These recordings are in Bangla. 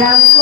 Hare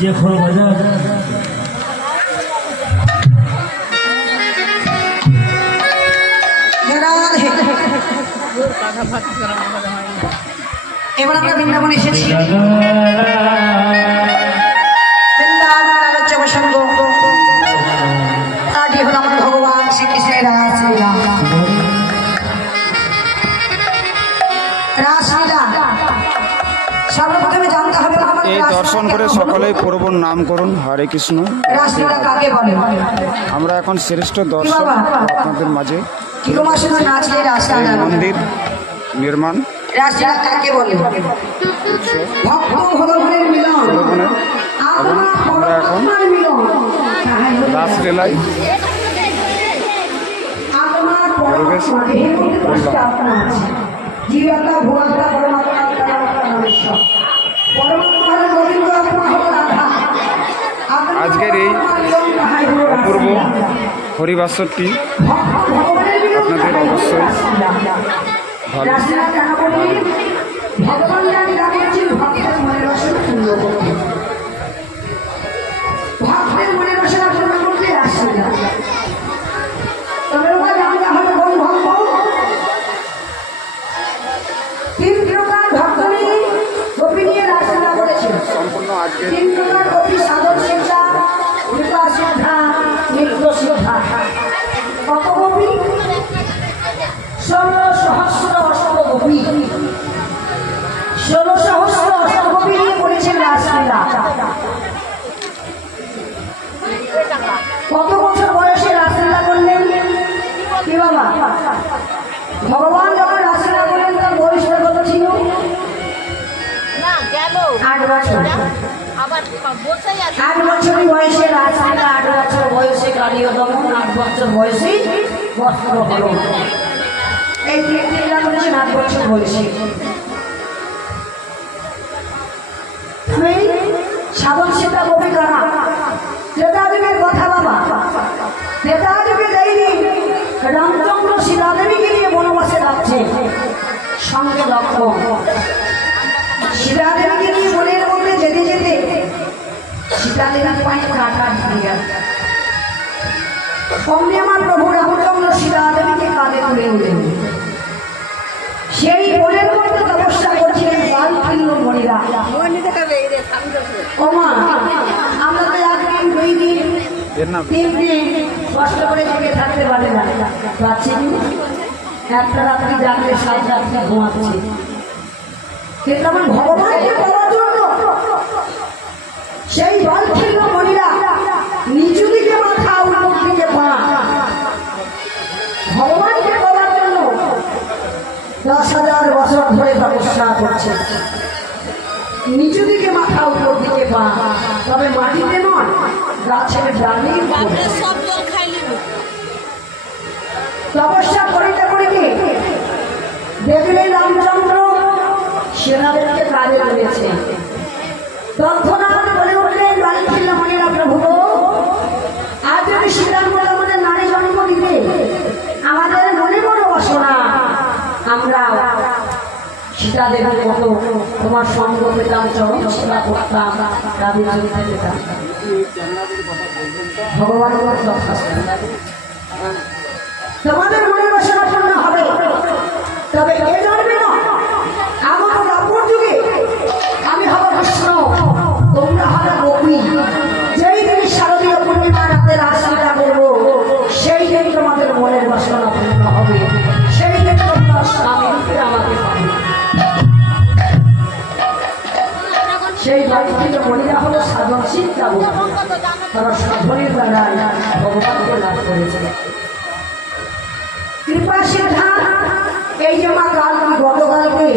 ডিজে খোল বাজা এবার আমরা বৃন্দাবনে এসেছি। বৃন্দাবনের আলোচ্য প্রসঙ্গ আদি হল আমার ভগবান শ্রীকৃষ্ণের রাসলীলা। রাসলীলা সর্বপ্রথমে জানতে হবে এই দর্শন করে সকলেই প্রভুর নাম করুন হরে কৃষ্ণ। রাসলীলা কাকে বলে? আমরা এখন শ্রেষ্ঠ দর্শক আপনাদের মাঝে নাচলে রাসলীলা মন্দির নির্মাণ রাসলীলা কাকে বলে? ভক্ত ভগবানের মিলন। এবং আমরা এখন রাসলীলায় প্রবেশ করলাম। আজকের এই অপূর্ব হরিবাসরটি আপনাদের অবশ্যই ভালো সম্পূর্ণ আজকে কত গোপী? 16 সহস্র অষ্টগোপী। 16 সহস্র অষ্টগোপী নিয়ে করেছেন রাসলীলা। কত বছর বয়সে রাসলীলা করলেন? কি বাবা, ভগবান যখন রাসলীলা করলেন তার বয়সটা কত ছিল? 8 বছর। 8 বছর বয়সে রাসলীলা, 8 বছর বয়সে কালীয় দমন, 8 বছর বয়সে বস্ত্র হরণ। এই লীলা করেছেন 8 বছর বয়সে। সাধন সীতা গোপী কারা? ত্রেতাযুগের কথা বাবা। ত্রেতাযুগে দেয়নি রামচন্দ্র সীতাদেবীকে নিয়ে বনবাসে যাচ্ছে, সঙ্গে লক্ষ্মণ। সীতাদেবীকে নিয়ে বনের মধ্যে যেতে যেতে সীতাদেবীর পায়ে কাটা ঢুকে গেল। অমনি আমার প্রভু রামচন্দ্র সীতাদেবীকে কাঁধে তুলে উঠলেন। সেই বনের মধ্যে তপস্যা করছিলেন বালখিল্য মণিরা। ওমা, আমরা তো 1 দিন 2 দিন 3 দিন কষ্ট করে জেগে থাকতে পারি না, পাচ্ছি একটা রাত্রি জাগলে 7 রাত্রি ঘুমাচ্ছি। কিন্তু আমার ভগবানকে পাওয়ার জন্য সেই বালখিল্য মণিরা নিচু দিকে মাথা, উপর দিকে পা, ভগবানকে পাওয়ার জন্য 10,000 বছর ধরে তপস্যা করছে। নিচু দিকে মাথা, উপর দিকে পা, তবে মাটিতে নয়, গাছের ডালে তপস্যা করিতে করিতে দেখলেন রামচন্দ্র সেনাদেরকে কাজে রয়েছে। তৎক্ষণাৎ বলে উঠলেন বালখিল্য মণিরা, প্রভু আজ যদি সীতার মধ্যে আমাদের নারী জন্ম দিতে, আমাদের মনে বড় বাসনা, আমরা সীতা দেবীর মতো তোমার সঙ্গ পেতাম, চরণ সেবা করতাম, রাধে চরিতে যেতাম। ভগবান তোমাদের মনে বাসনা পূর্ণ হবে, তবে কে জানবে না আমার অপর যুগে আমি হব কৃষ্ণ, তোমরা হবে গোপী। যেই দিন শারদীয় পূর্ণিমা রাতে রাসলীলা করবো, সেই দিন তোমাদের মনের বাসনা পূর্ণ হবে, সেই দিন তোমরা স্বামীকে আমাকে পাবে। সেই বালখিল্য মণিরা হলো সাধন সীতা, তারা সাধনের দ্বারাই ভগবানকে লাভ করেছে। কৃপা সিদ্ধা এই যে মা কালকে গতকালকে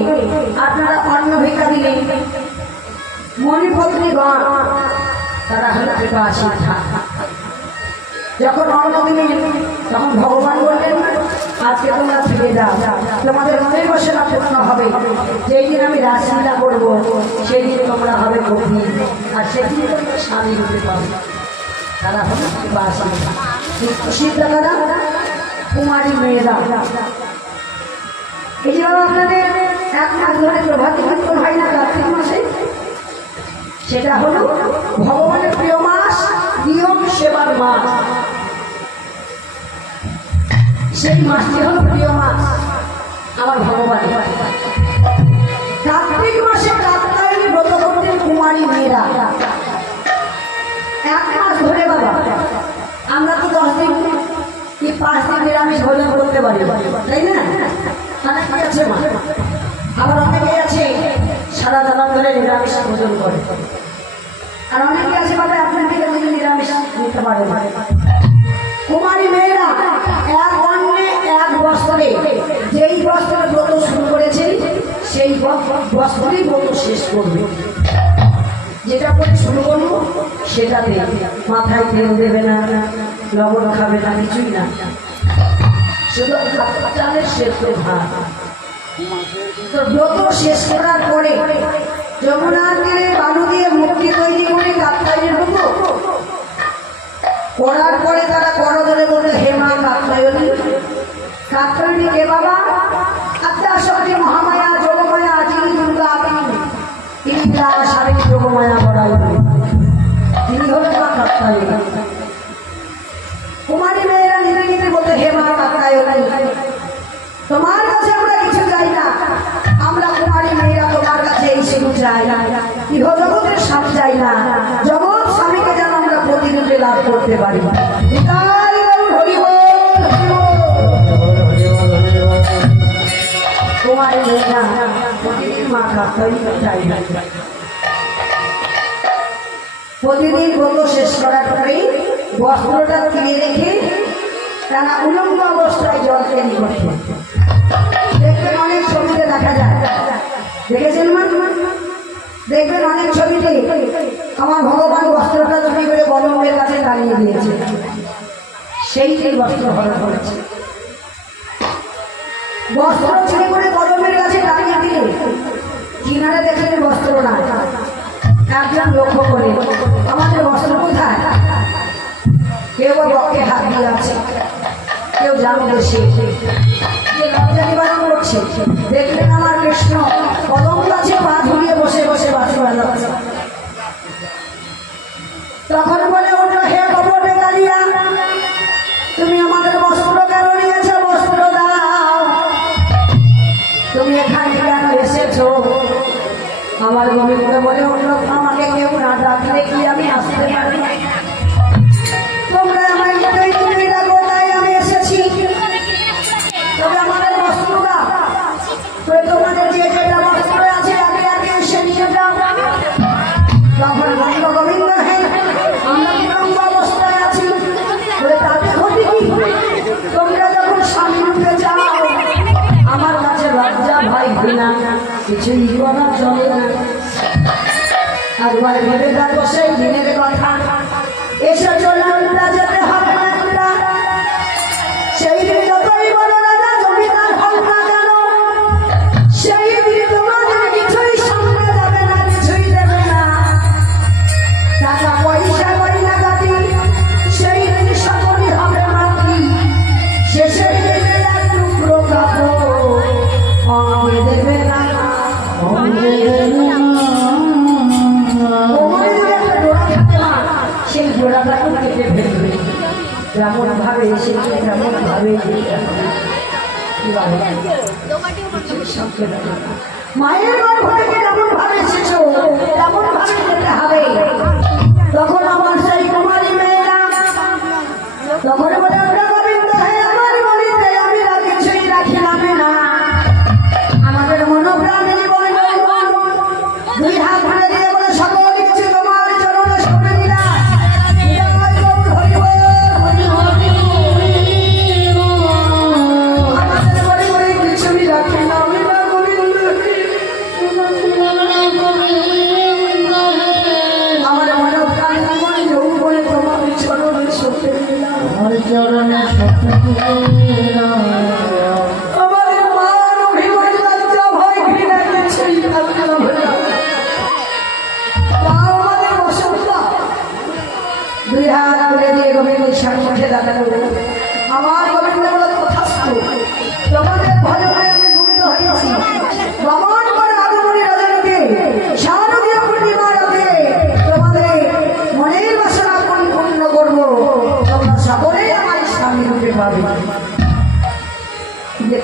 আপনারা অন্ন ভিক্ষা দিলেন, মণিপত্নী গণ তারা হলো কৃপা সিদ্ধা। যখন অন্ন দিলেন তখন ভগবান বললেন আজকে তোমরা ফিরে যাও, তোমাদের মনের বাসনা পূর্ণ হবে। যেই দিন আমি রাসলীলা করবো সেই দিন তোমরা হবে গোপী, আর সেদিন তোমরা স্বামী হতে পারবে। তারা হলো কৃপা সিদ্ধা। সিদ্ধা তারা কুমারী মেয়েরা। এই যে আপনাদের 1 মাস ধরে প্রভাত হয় না কার্তিক মাসে, সেটা এটা হলো ভগবানের প্রিয় মাস, নিয়ম সেবার মাস। সেই মাসটি হলো প্রিয় মাস আমার ভগবান। কার্তিক মাসে কাত্যায়নী ব্রত করতেন কুমারী মেয়েরা। 1 মাস ধরে বাবা, আমরা তো 10 দিন কি 5 দিন নিরামিষ ভোজন করতে পারি, তাই না? অনেকে আছে মা, আবার অনেকে আছে সারা জীবন ধরে নিরামিষ ভোজন করে, আর অনেকে আছে বাবা আপনার থেকে নিরামিষ নিতে পারে। কুমারী মেয়েরা 1 অন্নে 1 বছরে যেই বছরে ব্রত শুরু করেছে সেই বছরই ব্রত শেষ করবে। যেটা করে শুরু করবো সেটাতে মাথায় তেল দেবে না, লবণ খাবে না, কিছুই না, শুধু চালের সেদ্ধ ভাত। তো ব্রত শেষ করার পরে যমুনার তীরে বালু দিয়ে মূর্তি তৈরি করে কাত্যায়নের ব্রত করার পরে তারা করজোড়ে বলল, হে মা কাত্যায়নী। কাত্যায়নী কে বাবা? আদ্যাশক্তি মহামায়া যোগমায়া যিনি দুর্গা, তিনি তার শারীরিক যোগমায়া বড়াই, তিনি হলেন মা কাত্যায়নী। কুমারী মেয়েরা নিজে নিজে বলতে, হে মা কাত্যায়নী, তোমার কাছে আমরা কিছু চাই না, আমরা কুমারী মেয়েরা তোমার কাছে এই শুধু চাই, ইহ জগতের স্বামী চাই না, জগৎ স্বামীকে যেন আমরা প্রতিনিধি লাভ করতে পারি। কুমারী মেয়েরা মা কাত্যায়নী চাই না। প্রতিদিন ব্রত শেষ করার পরে বস্ত্রটা কিনে রেখে তারা উলঙ্গ অবস্থায় জল তৈরি করছে। দেখবেন অনেক ছবিতে দেখা যায়, দেখেছেন মা? দেখবেন অনেক ছবিতে আমার ভগবান বস্ত্রটা তৈরি করে বলঙ্গের কাছে দাঁড়িয়ে দিয়েছে, সেই বস্ত্র হরণ করেছে। বস্ত্র ছেড়ে করে বলঙ্গের কাছে দাঁড়িয়ে দিয়ে কিনারে দেখলেন বস্ত্র না। একজন লক্ষ্য করে, আমাদের বস্ত্র কোথায়? কেউ বক্ষে হাত দিয়ে আছে, কেউ জানো বেশি লজ্জা নিবারণ করছে। দেখলেন আমার কৃষ্ণ কদম গাছে পা ঝুলিয়ে বসে বসে বাঁশি বাজাচ্ছে। তখন বলে উঠল, হে কপটে কালিয়া, তুমি আমাদের বস্ত্র কেন নিয়েছো? বস্ত্র দাও। তুমি এখানে কেন এসেছো? আমার গোবিন্দ বলে উঠল, আমাকে কেউ না ডাকলে কি আমি আসতে পারি? তোমরা আমার তুমি ডাকো, তাই আমি এসেছি। তবে আমাদের বস্ত্র দাও, তবে তোমাদের যে যেটা বস্ত্র আছে আগে আগে এসে নিয়ে যাও। তখন বলল, গোবিন্দ হে, আমরা বিলম্ব অবস্থায় আছি, তাতে ক্ষতি কি? তোমরা যখন স্বামী রূপে যাও, আমার কাছে লজ্জা ভয় ঘৃণা কিছুই বলা চলে না। একবার ভেবে দেখো সেই দিনের কথা, এসে চলটা যেতে হবে না। সেই দিন যতই বড় রাজা জমিদার হল না কেন, সেই দিন তোমাদের কিছুই সঙ্গে যাবে না, কিছুই দেবে না। টাকা পয়সা গয়না গাটি সেই দিন সকলই হবে মাটি। শেষের দিনে এক টুকরো কাপড় অঙ্গে দেবে না, অঙ্গে দেবে না। সেই জোড়াটা কেটে ফেলবে, যেমন ভাবে এসেছে তেমন ভাবে মায়ের গর্ভ থেকে যেমন ভাবে এসেছো তেমন ভাবে যেতে হবে। তখন আমার সেই কুমারী মেয়েরা তখন বলে, গোবিন্দ হে, আমার মনিতে আমি কিছুই রাখিলাম না, আমাদের মনোপ্রাণ জীবন দুই হাত ধরে দিয়ে বলে, সকল কিছু তোমার চরণে সঁপে দিলাম। আমাদের বলে বলে কিছুই রাখিলাম না, গোবিন্দ আমার মনোপ্রাণ জীবন যৌবনে তোমার চরণে সঁপে দিলাম। আমাদের মান অভিমান লজ্জা ভয় ঘৃণা কিছুই রাখলাম না। আমাদের বসন্ত দুই হাত তুলে দিয়ে গোবিন্দ সম্মুখে দাঁড়ালো। আমার গোবিন্দ বলে, তথাস্তু, তোমাদের ভজনে আমি মুগ্ধ হয়েছি। গমন করে আদমনি রজনীতে শারদীয় পূর্ণিমা রাতে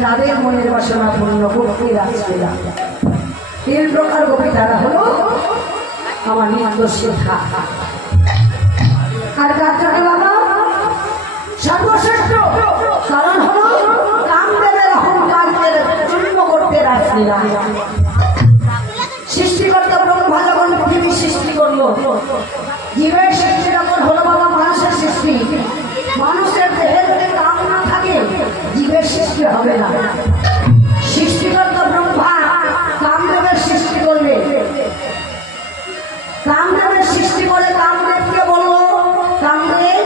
তাদের মনের বাসনা পূর্ণ করতে রাজলীলা। 3 প্রকার গোপী তারা হলো আমার নিত্য শিক্ষা। আর কার জন্য বাবা সর্বশ্রেষ্ঠ? কারণ হলো কামদেবের অহংকারকে চূর্ণ করতে রাজলীলা। সৃষ্টিকর্তা ব্রহ্মা যখন পৃথিবীর সৃষ্টি করলো, জীবের সৃষ্টি যখন হলো বাবা মানুষের সৃষ্টি, মানুষের দেহে যদি কাম না থাকে জীবের সৃষ্টি হবে না। সৃষ্টিকর্তা ব্রহ্মা কামদেবের সৃষ্টি করলে, কামদেবের সৃষ্টি করে কামদেবকে বললো, কামদেব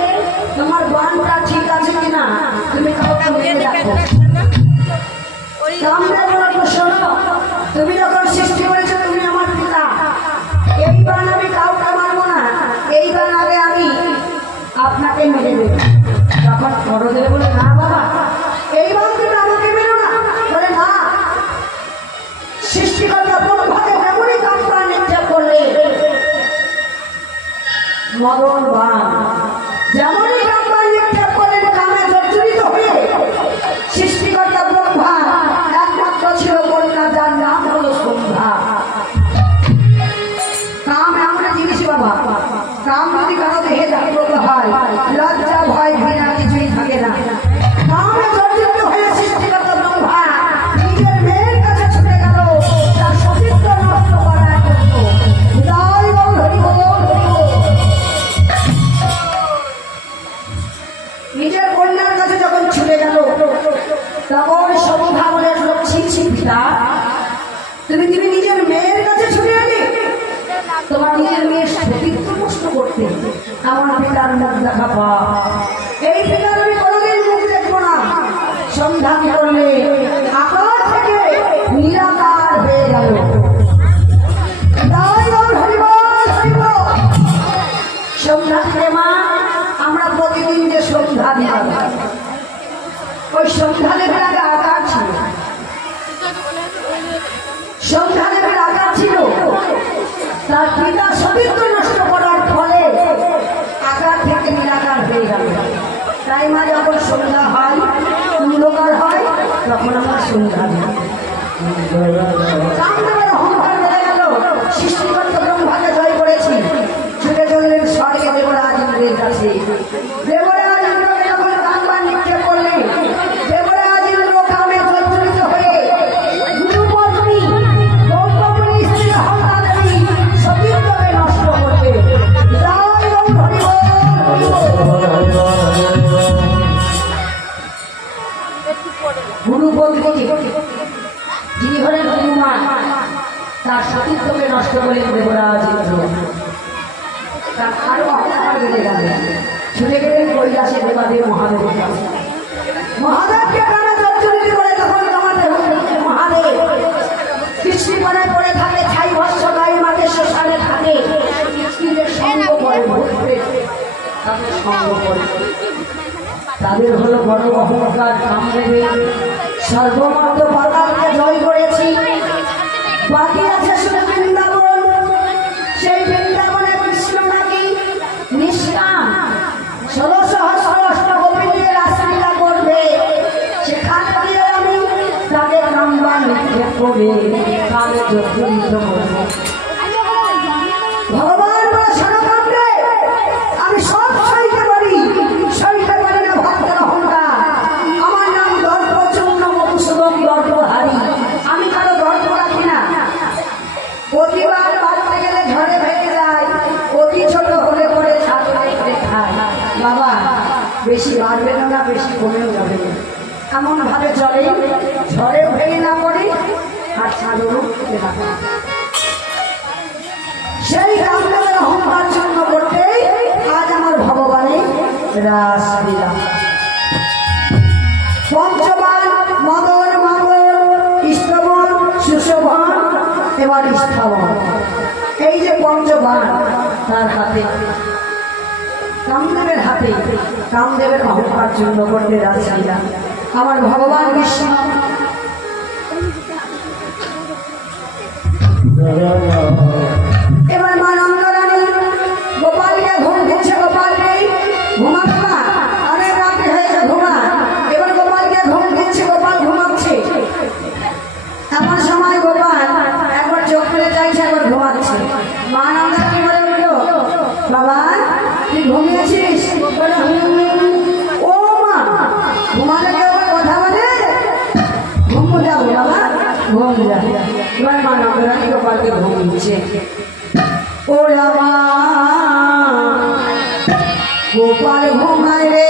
তোমার বানটা ঠিক আছে কিনা, তুমি কাউকে মেরে দেখো। কামদেব বললো, শোনো, তুমি যখন সৃষ্টি করেছো তুমি আমার পিতা, এই বান আমি কাউকে মারবো না, এই বান আগে আমি আপনাকে মেরে দেব। তখন বড়দেব বলে, না বাবা, এই বান তুমি আমাকে মেরো না। বলে না, সৃষ্টিকর্তা ব্রহ্মাকে এমনই কামটা নিক্ষেপ করলে মদন বান যেমনই কামটা নিক্ষেপ করলেন, কামে জর্জরিত হয়ে সৃষ্টিকর্তা ব্রহ্মা একমাত্র ছিল কন্যা, যার নাম হলো সন্ধ্যা। কাম এমন জিনিস বাবা, কাম যদি কারো দেহে জাগ্রত হয়, লজ্জা ভয় ঘৃণা কিছুই থাকে না। কামে জর্জরিত হয়ে সৃষ্টিকর্তা ব্রহ্মা নিজের মেয়ের কাছে ছুটে গেল তার সতীত্ব নষ্ট করার জন্য। জয় বল হরি বল, হরি বল। নিজের কন্যার কাছে যখন ছুটে গেল, তখন সন্ধ্যা বলে, ছি পিতা, তুমি নিজের মেয়ের কাছে ছুটে এলে, তোমার নিজের মেয়ের সতীত্ব নষ্ট করতে আমার পিতার মুখ দেখা পা। এই পিতার আমি কোনোদিন মুখ দেখবো না। সন্ধ্যা কি করলে, আকার থেকে নিরাকার হয়ে গেল। সন্ধ্যা থেকে মা আমরা প্রতিদিন যে সন্ধ্যা দিলাম, ওই সন্ধ্যা দেবের আগে আকার ছিল, সন্ধ্যা দেবের আকার ছিল। তার পিতা সতীত্ব নষ্ট করার ফলে আকার থেকে নিরাকার হয়ে গেল। তাই মা যখন সন্ধ্যা হয়, অন্ধকার হয়, তখন আমরা সন্ধ্যা দিই। কামদেবের অহংকার বেড়ে গেল, সৃষ্টিকর্তা ব্রহ্মাকে জয় করেছি, ছুটে চললেন স্বর্গে দেবরাজ ইন্দ্রের কাছে। দেবরাজ ইন্দ্রকে যখন কামবা নিক্ষেপ করলেন, দেবরাজ ইন্দ্র কামে জর্জরিত হয়ে গুরুপত্নী গৌতমী স্ত্রী হত্যা দেবী সতীত্বকে নষ্ট করবে। জয় বল হরি বল, হরি বল। গুরুপত্নী যিনি হলেন হনুমান, তার সতীত্বকে নষ্ট করলেন দেবরাজ ইন্দ্র। তার আরো অহংকার বেড়ে গেল, ছুটে গেলেন কৈলাসে দেবাদেব মহাদেবের কাছে। মহাদেবকে কারা জর্জরিত করে তখন আমাদের মহাদেব কৃষ্ণিপানে পড়ে থাকে, ছাই ভস্য গায়ে মাঠে শ্মশানে থাকে, কৃষ্ণের সঙ্গ করে ঘুরতে, তাদের সঙ্গ করে। তাদের হলো বড় অহংকার। কামদেবের সর্বমত পাতালকে জয় করেছি, বাকি আছে শুধু বৃন্দাবন। সেই বৃন্দাবনে কৃষ্ণ নাকি নিষ্কাম 1600 গোপী নিয়ে রাসলীলা করবে, সেখানে গিয়ে আমি তাদের কামবা নিক্ষেপ করে কামে জর্জরিত করব। ভগবান বলে, সনকামরে আমি সব সইতে পারি, সইতে পারি না ভক্তের অহংকার। আমার নাম দর্পচূর্ণ মধুসূদন দর্পহারী, আমি কারো দর্প রাখি না। প্রতিবার বাড়তে গেলে ঝড়ে ভেঙে যায়, অতি ছোট হলে পরে ছাড়ে খায়। বাবা বেশি বাড়বে না, বেশি কমেও যাবে না, এমন ভাবে চলে ঝড়েও ভেঙে না পড়ে আর ছাড়েও উঠতে না। সেই কামদেবের অহংকার চূর্ণ করতে আজ আমার ভগবানের রাসলীলা। পঞ্চবান মদন মঙ্গল স্তবন সুশোভন এবার স্থাবন, এই যে পঞ্চবান তার হাতে, কামদেবের হাতে, কামদেবের অহংকার চূর্ণ করতে রাসলীলা। আমার ভগবান বিষ্ণু এবার মা নন্দরানী গোপালকে ঘুম দিচ্ছে, গোপালকে ঘুমাবে না, অনেক রাত্রি হয়েছে ঘুমা। এবার গোপালকে ঘুম দিচ্ছে, গোপাল ঘুমাচ্ছে। ঘুমাচ্ছে। মা নন্দাকে বলে উঠলো, বাবা তুই ঘুমিয়েছিস? বলে, ও মা, ঘুমালে কেউ আবার কথা বলে? ঘুম যাবো বাবা, ঘুম যা। এবার মা নন্দরানী গোপালকে ঘুম দিচ্ছে। ও রামা, গোপাল ঘুমায় রে,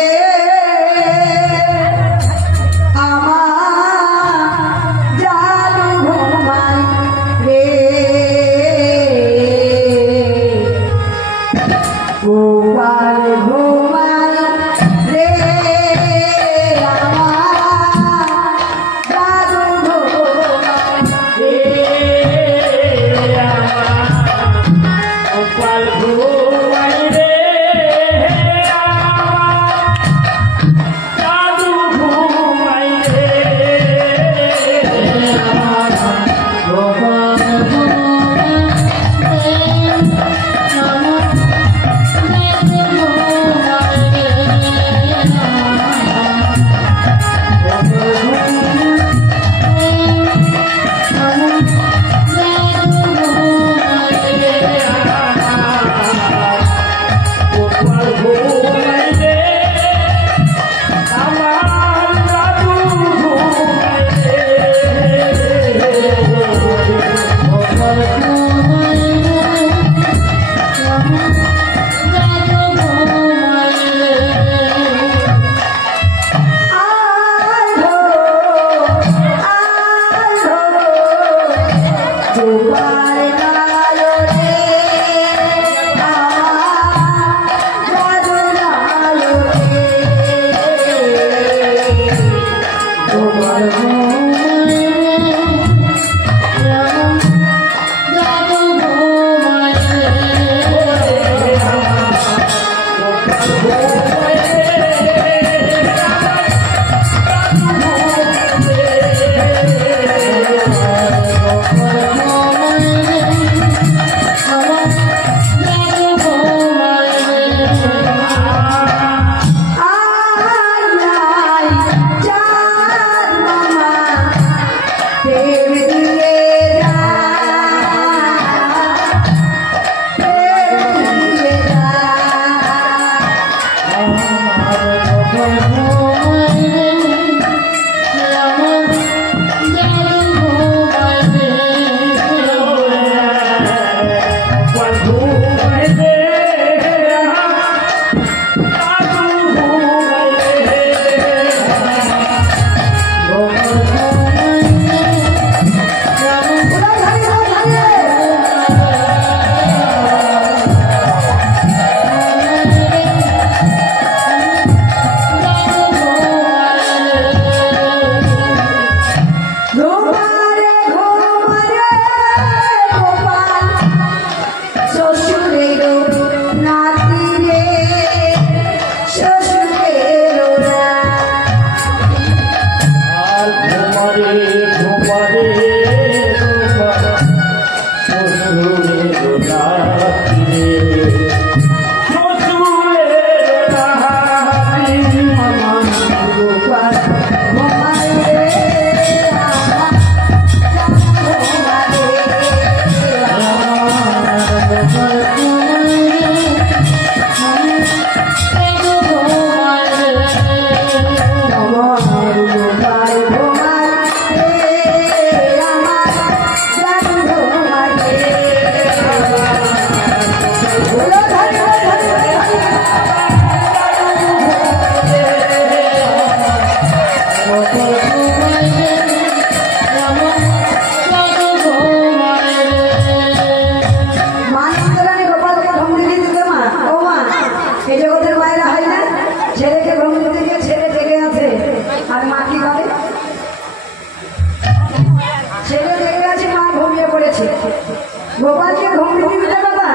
গোপালকে ঘুম দিতে বাবা,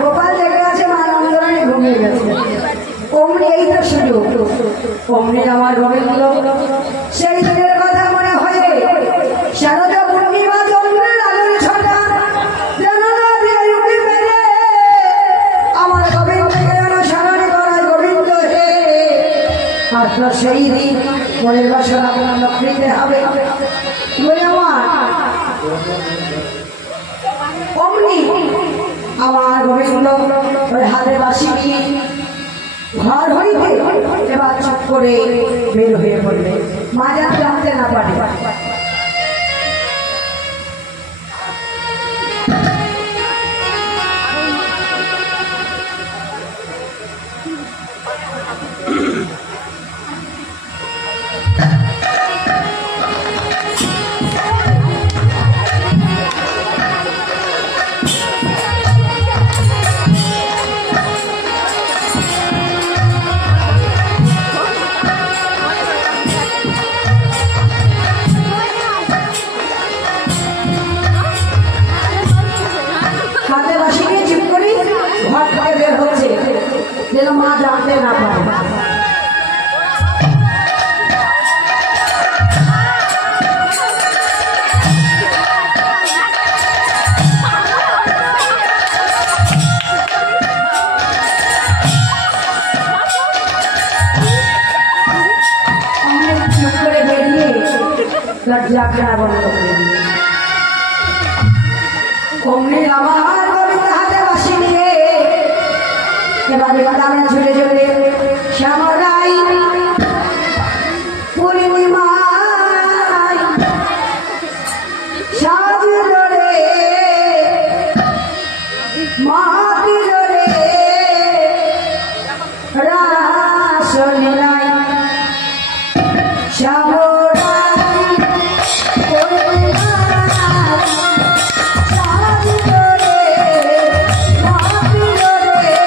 গোপাল দেখে আছে মা নন্দরানী ঘুমিয়ে গেছে। অমনি এই তো সুযোগ, অমনি আমার রবীন্দ্র সেই দিনের কথা মনে হয়ে শারদা পূর্ণিমা চন্দ্রের আলোর ছটা যেন না দিয়ে উঠে পেরে আমার গোবিন্দকে যেন স্মরণ করায় গোবিন্দ হে। আর তো সেই দিন মনের বাসনা পূর্ণ করিতে হবে। অমনি আমার গোবিন্দ ওই হাতে বাসি নিয়ে ঘর হইতে এবার চুপ করে বের হয়ে পড়লে, মা যেন জানতে না পারে। যেন মা জানতে না পারে। চুপ করে বেরিয়ে লজ্জা খারাপ বন্ধ করে দিয়ে অমনি আমার গোবিন্দ হাতে বাসি নিয়ে এবারে বাদামে ঝুলে ঝুলে শ্যামরাই পূর্ণিমায় সাজল রে মাতিল রে রাসলীলাই শ্যামরাই পূর্ণিমায় সাজল রে মাতিল রে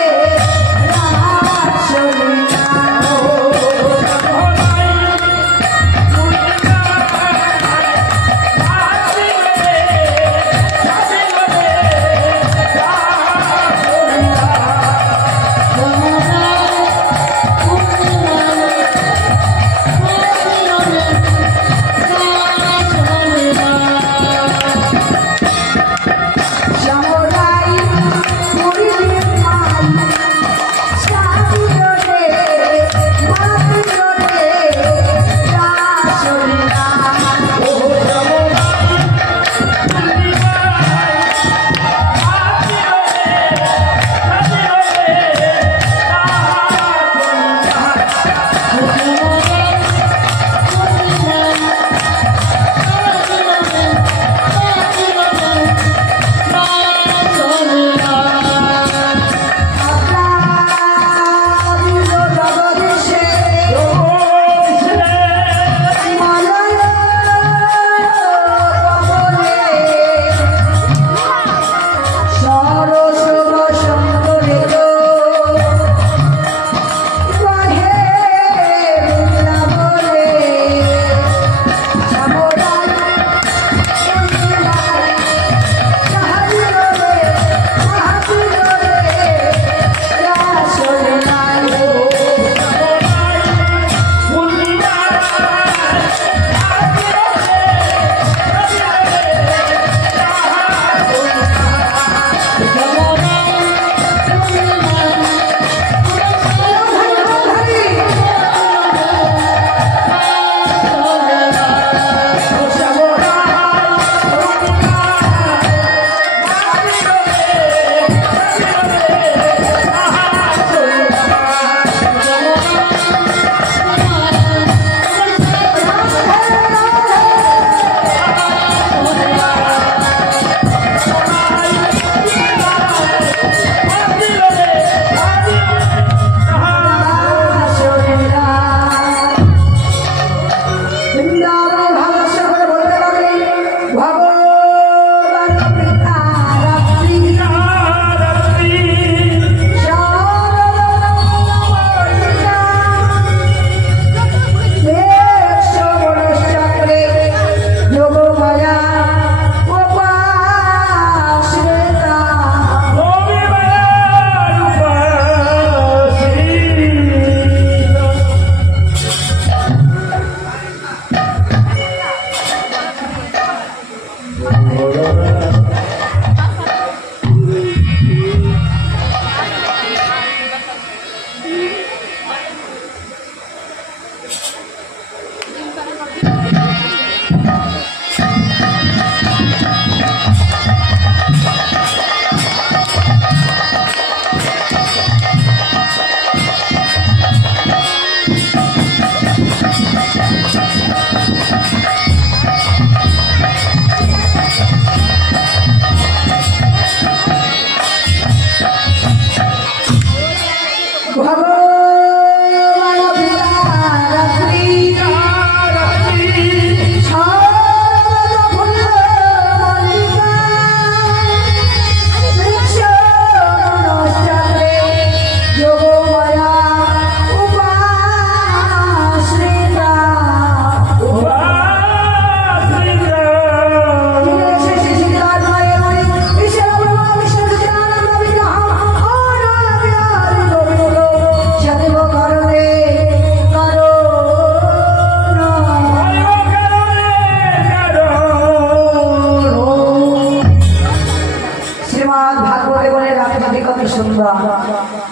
ভাগবতে বলে রাত্রি কত সুন্দর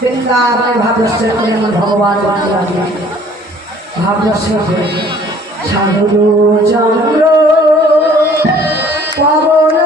বৃন্দাবনে ভাবদর্শন করে আমার ভগবান ভাবদর্শন করে সাধু চন্দ্র পবন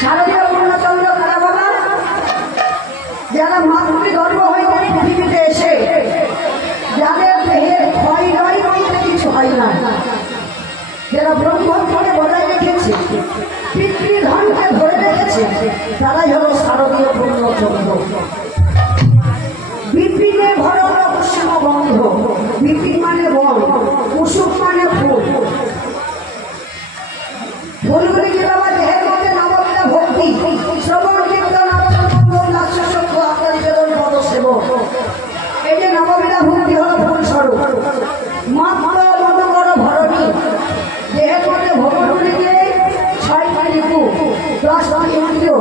শারদীয় পূর্ণচন্দ্র কারা বাবা যারা মাতৃ গর্ভ হইতে পৃথিবীতে এসে যাদের দেহে ক্ষয় নয় বলতে কিছু হয় না, যারা ব্রহ্মত্বকে বজায় রেখেছে, পিতৃধনকে ধরে রেখেছে, তারাই হলো শারদীয় পূর্ণচন্দ্র। বিপিনে ভরণ কুসুম গন্ধ, বিপিন মানে বন, কুসুম মানে ফুল। ফুলগুলি যে বাবা দেহের মধ্যে নববিধা ভক্তি, শ্রবণ কীর্তন লাস্য চক্ষু আত্মা নিবেদন পদ সেবক, এই যে নববিধা ভক্তি হলো ফুল স্বরূপ। মাত্র মনোকর ভরণী, দেহের মধ্যে ভগবানগুলিকে 6টি ঋতু, 10টি ইন্দ্রিয়,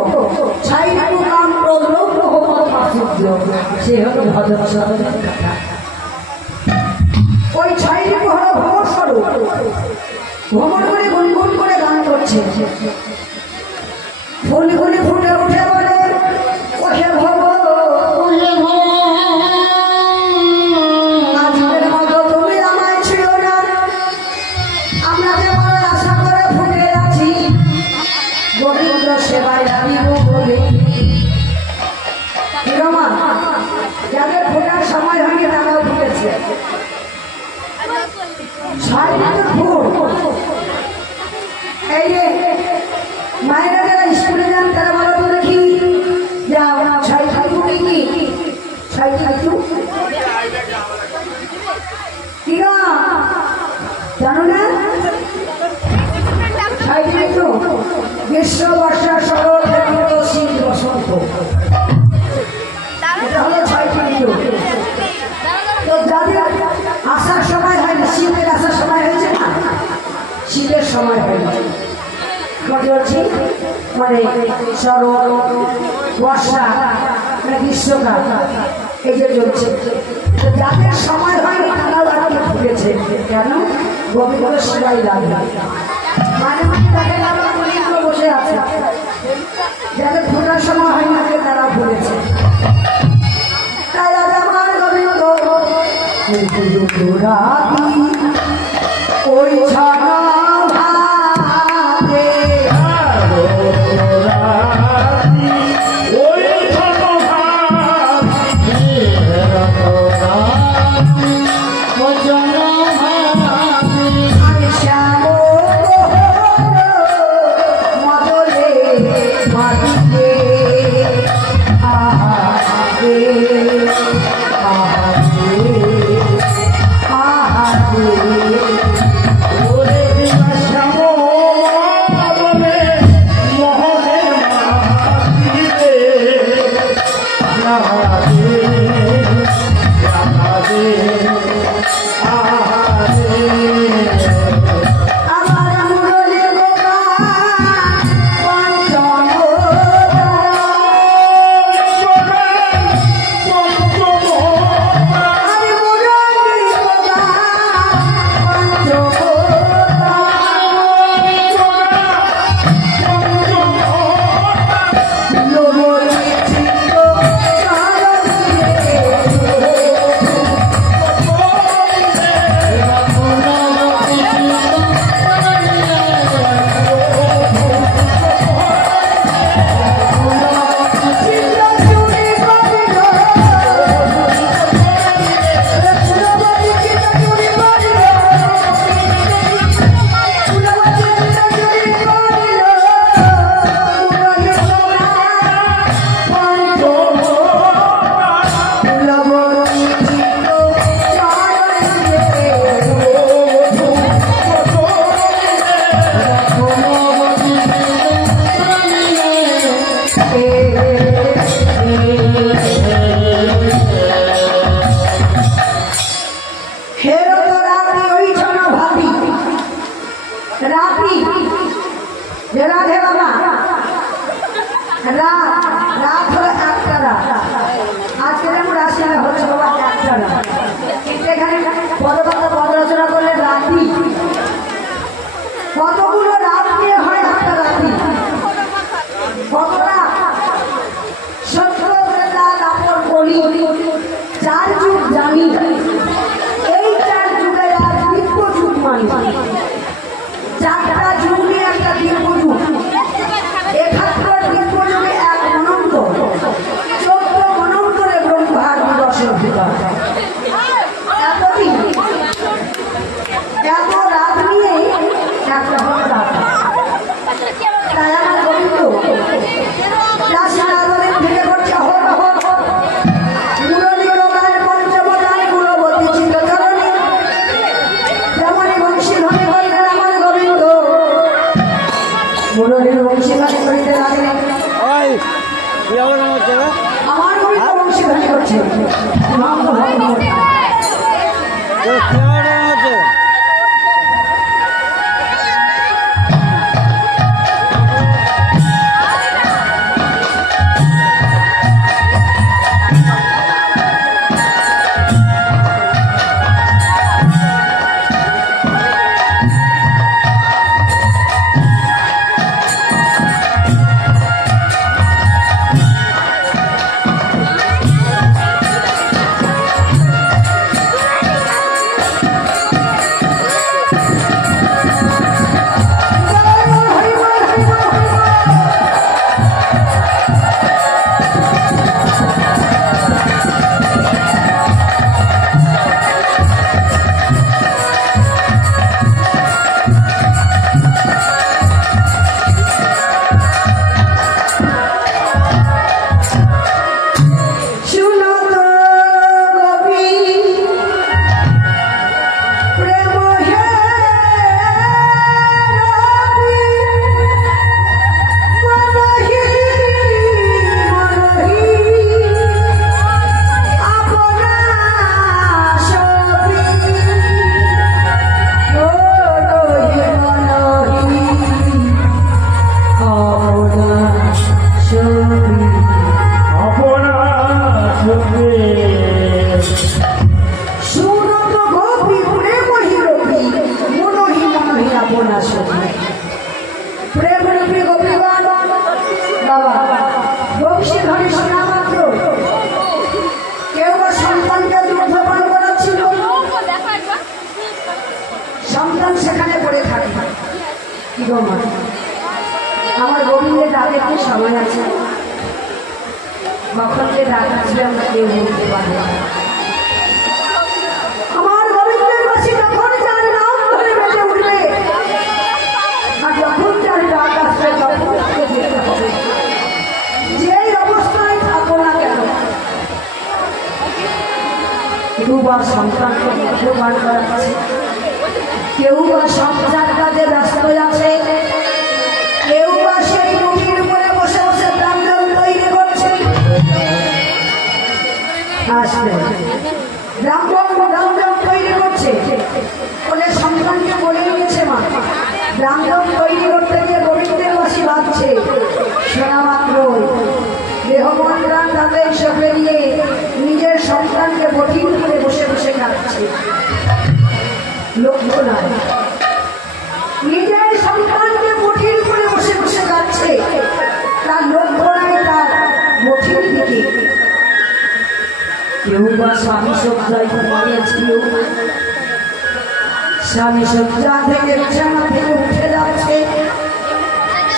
6 ঋতু কাম ক্রোধ লোভ মোহ মাধুর্য, সে হলো ভজন। ওই 6 ঋতু হলো ভগবৎ স্বরূপ। ভ্রমণগুলি গুনগুন করে গান করছে, ফুলগুলি ফুটে উঠে বলে ওহে ভব আজকের মতো তুমি আমায় ছিল না, আমরা যে বড় আশা করে ফুটে আছি গোবিন্দ সেবায় দিব বলে। রমা যাদের ফোটার সময় হয়নি তারাও ফুটেছে, 6 ফুল। এই যে মায়েরা যারা স্কুলে যান তারা বলো তো দেখি, যাও 6টি ঋতু কি কি? 6টি ঋতু কি গো জানো না? সাইডে একটু গ্রীষ্ম বর্ষা শরৎ হেমন্ত শীত বসন্ত, এটা হলো 6টি ঋতু। তো যাদের আসার সময় হয় না, শীতের আসার সময় হয়েছে না, শীতের সময় হয় না, বলছি মানে শরৎ বর্ষা গ্রীষ্মকাল এই যে চলছে। তো যাদের সময় হয়নি তারাও আরো ফুটেছে। কেন? গোবিন্দ শিবাই লাগে মানে তাকে আবার কলিগুলো বসে আছে, যাদের ফোটার সময় হয় না তারা ফুটেছে। তাই আজ আমার গোবিন্দ ওই ছাড়া রাধে বাবা রাত হলো একটা রাত। আজকে যেমন রাশিয়া হচ্ছে বাবা একটা রাত, কিন্তু এখানে পদপাতা পদ রচনা করলে রাতি কতগুলো রাত নিয়ে হয় একটা রাতি, কত রাত? সত্য কাপড় বলি 4 যুগ জানি, এই 4 যুগে আর দীর্ঘ যুগ মানি, 4টা যুগ নিয়ে একটা দীর্ঘ যুগ, একাত্তর দীর্ঘ যুগে এক অনন্ত প্রেম রূপী গোপীগণ বাবা বংশী ধরে শোনা মাত্র কেউ বা সন্তানকে দুগ্ধপান করাচ্ছিল, সন্তান সেখানে পড়ে থাকে। কি গো মা, আমার গোবিন্দের ডাকে কি সময় আছে? কখন যে ডাক আসবে আমরা কেউ বলতে পারবো না। আমার গোবিন্দের বাসী যখন যার নাম ধরে বেঁচে উঠবে আর যখন যার ডাক আসবে তখন তাকে যেতে হবে। যেই অবস্থায় থাকো না কেন, কেউ বা সন্তানকে দুগ্ধপান করাচ্ছে, কেউ বা সংসার কাজে ব্যস্ত আছে, কেউ বা সেই নদীর উপরে বসে বসে রামজন তৈরি করছে। আসবে রামজন তৈরি করছে বলে সন্তানকে বলে নিয়েছে মা, রামজন তৈরি করতে গিয়ে গোবিন্দের বাসী বাঁধছে। শোনা মাত্র দেহমন প্রাণ তাদের সঙ্গে নিয়ে নিজের সন্তানকে বটির উপরে বসে বসে খাচ্ছে। লক্ষ্য নয়, নিজের সন্তানকে বটির উপরে বসে বসে যাচ্ছে, তার লক্ষ্য নয় তার বটির দিকে। কেউ বা স্বামী সজ্জায় ঘুমিয়েছিল, স্বামী সজ্জা থেকে বিছানা থেকে উঠে যাচ্ছে,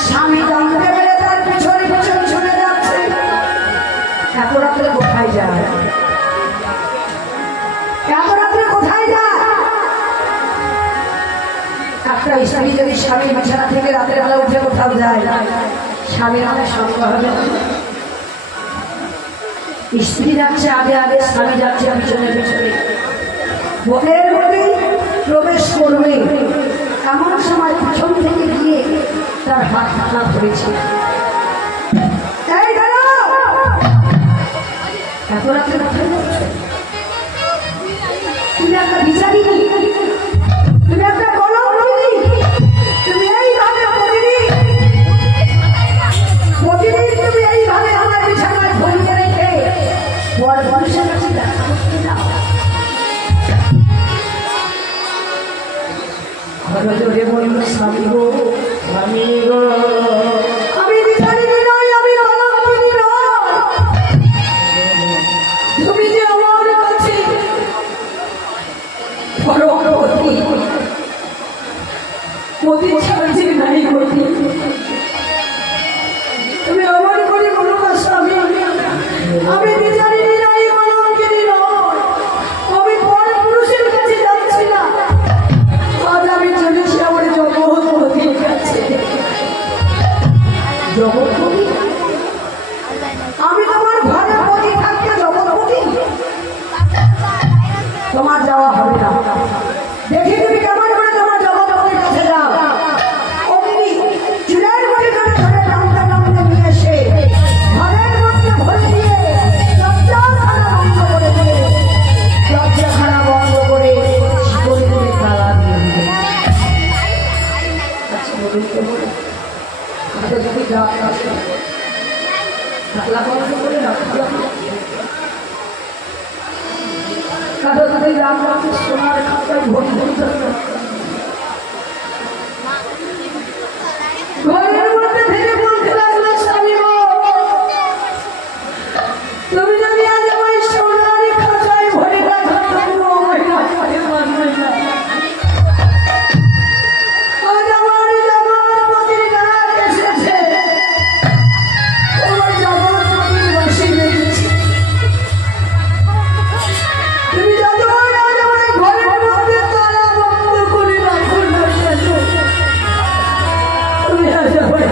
স্বামী জানতে পেরে তার পিছনে পিছনে ছুটে যাচ্ছে। এত রাত্রে কোথায় যায়? এত রাত্রে কোথায় যায়? একটা স্ত্রী যদি স্বামীর বিছানা থেকে রাতের বেলা উঠে কোথাও যায়, স্বামীর অনেক সঙ্গ হবে। স্ত্রী যাচ্ছে আগে আগে, স্বামী যাচ্ছে পিছনে পিছনে। বনের মধ্যে প্রবেশ করবে এমন সময় পিছন থেকে গিয়ে তার হাত টানা ধরেছে। এত রাত্রে কোথায় যাচ্ছ? তুমি একটা বিচারি, তুমি একটা গলম নদী, তুমি এইভাবে প্রতিদিন তুমি এইভাবে আমার বিছানায় ঘুমিয়ে রেখে বড় মানুষের কাছে দেখা করতে যাও। ঘরে জোরে বলল, স্বামী গো, স্বামী গো, আমি বিচারিনি নয়, আমি গলম নয়, তুমি যে আমার কাছে মতি ছাড়ছে নাই মতি, তুমি আমার করে বলো না স্বামী, আমি বিচারিনি নাই, কলঙ্কিনী নয়, আমি পর পুরুষের কাছে যাচ্ছি না, আজ আমি চলেছি আমার জগৎপতির কাছে। জগৎপতি? আমি তোমার ঘরে পতি থাকতে জগৎপতি? তোমার যাওয়া হবে না। দেখি তুমি কেমন করে তোমার জগৎপতির কাছে যাও। অমনি চুলের মধ্যে ধরে ধরে টানতে টানতে নিয়ে এসে ঘরের মধ্যে ভরে দিয়ে লজ্জাখানা বন্ধ করে দিয়ে লজ্জাখানা বন্ধ করে করে করে তালা দিয়ে দিবে। আচ্ছা বলতে বলে আমাদের যদি যাওয়া আসে তালা বন্ধ করে রাখতে হবে। কারণ তাদের রাম রাতে সোনার খাতায় ভরি ভরি ঘরের মধ্যে থেকে বলতে লাগলো, স্বামী গো, তুমি যদি আজ আমার সোনার খাতায় ভরি রাখো তবুও আমায় রাখতে পারবে না। আজ আমার জগৎপতির ডাক এসেছে, আমার জগৎপতির বাঁশি বেজেছে। তুমি যতবার আজ আমার ঘরের মধ্যে তালা বন্ধ করে রাখো না কেন, তুমি আজ আমার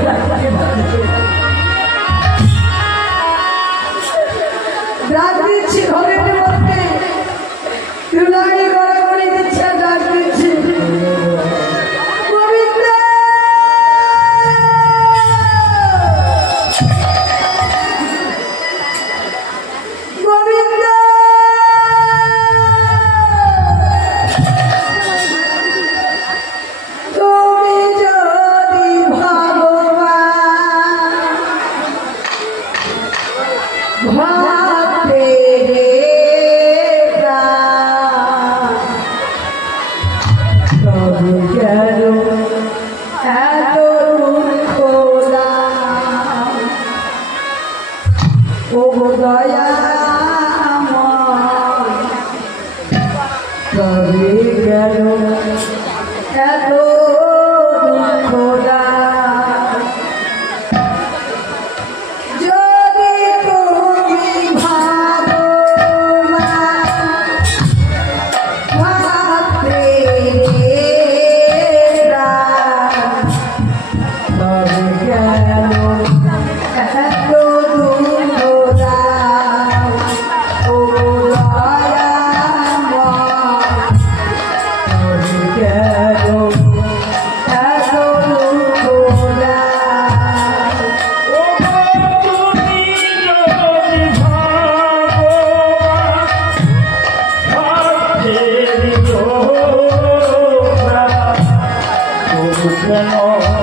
Vamos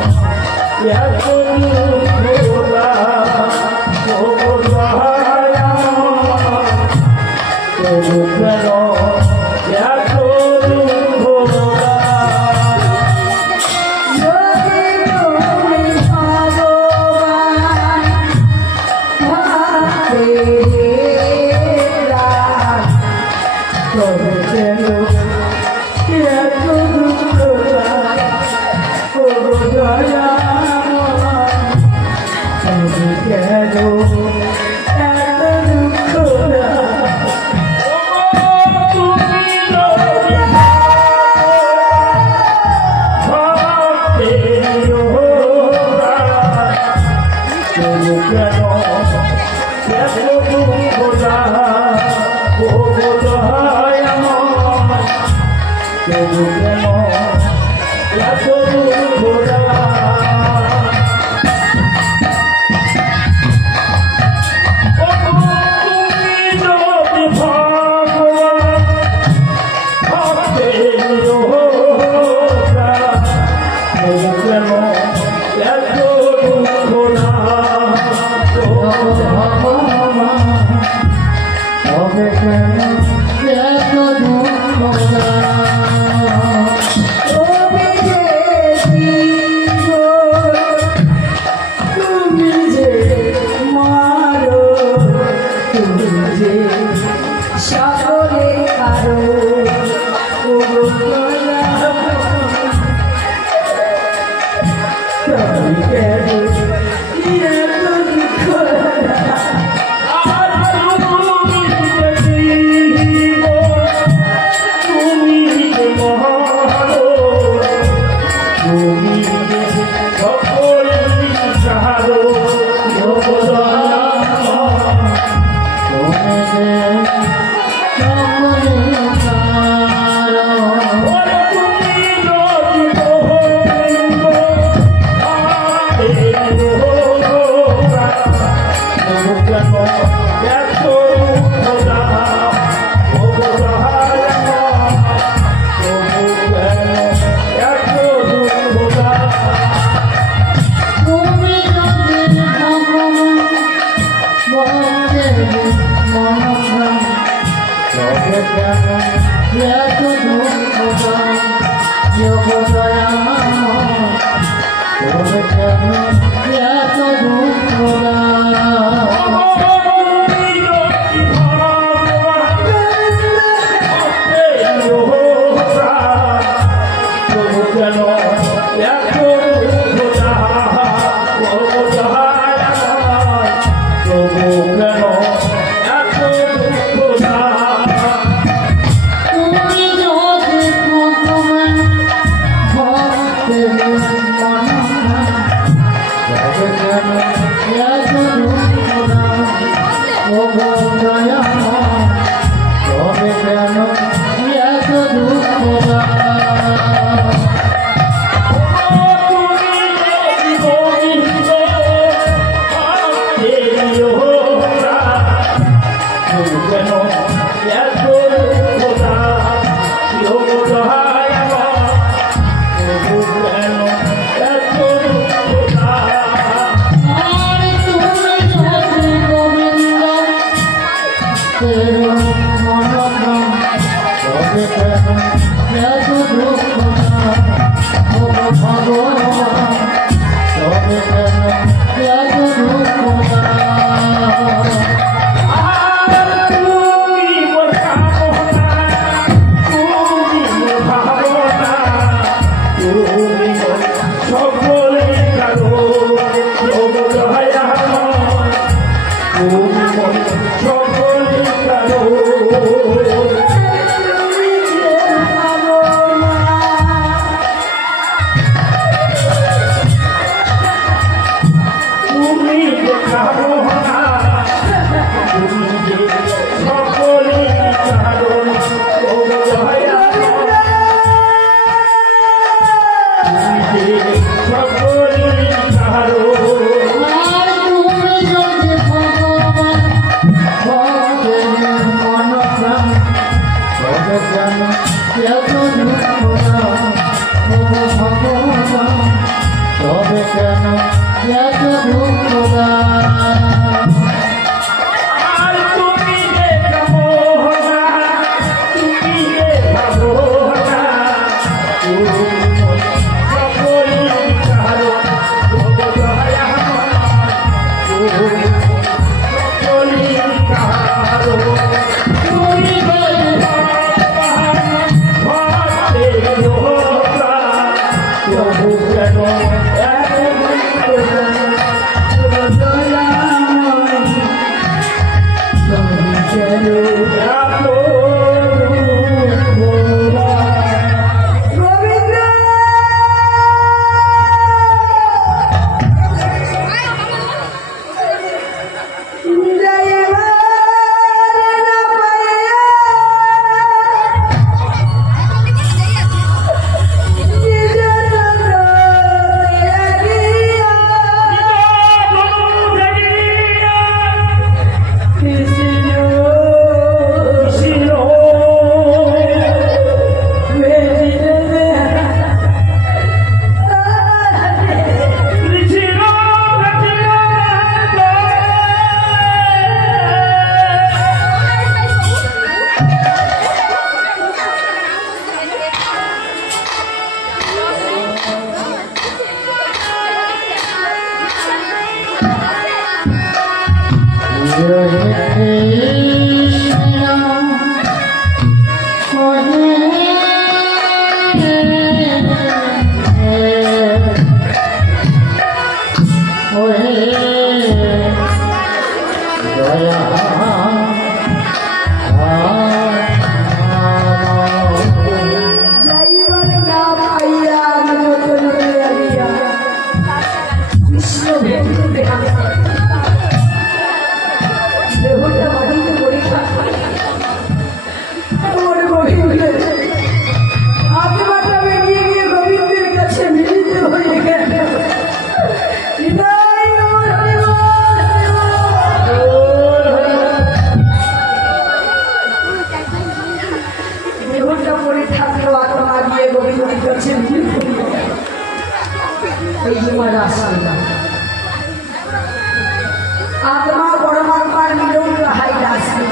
आत्मा परमात्मा मिलन रहाई रास्ता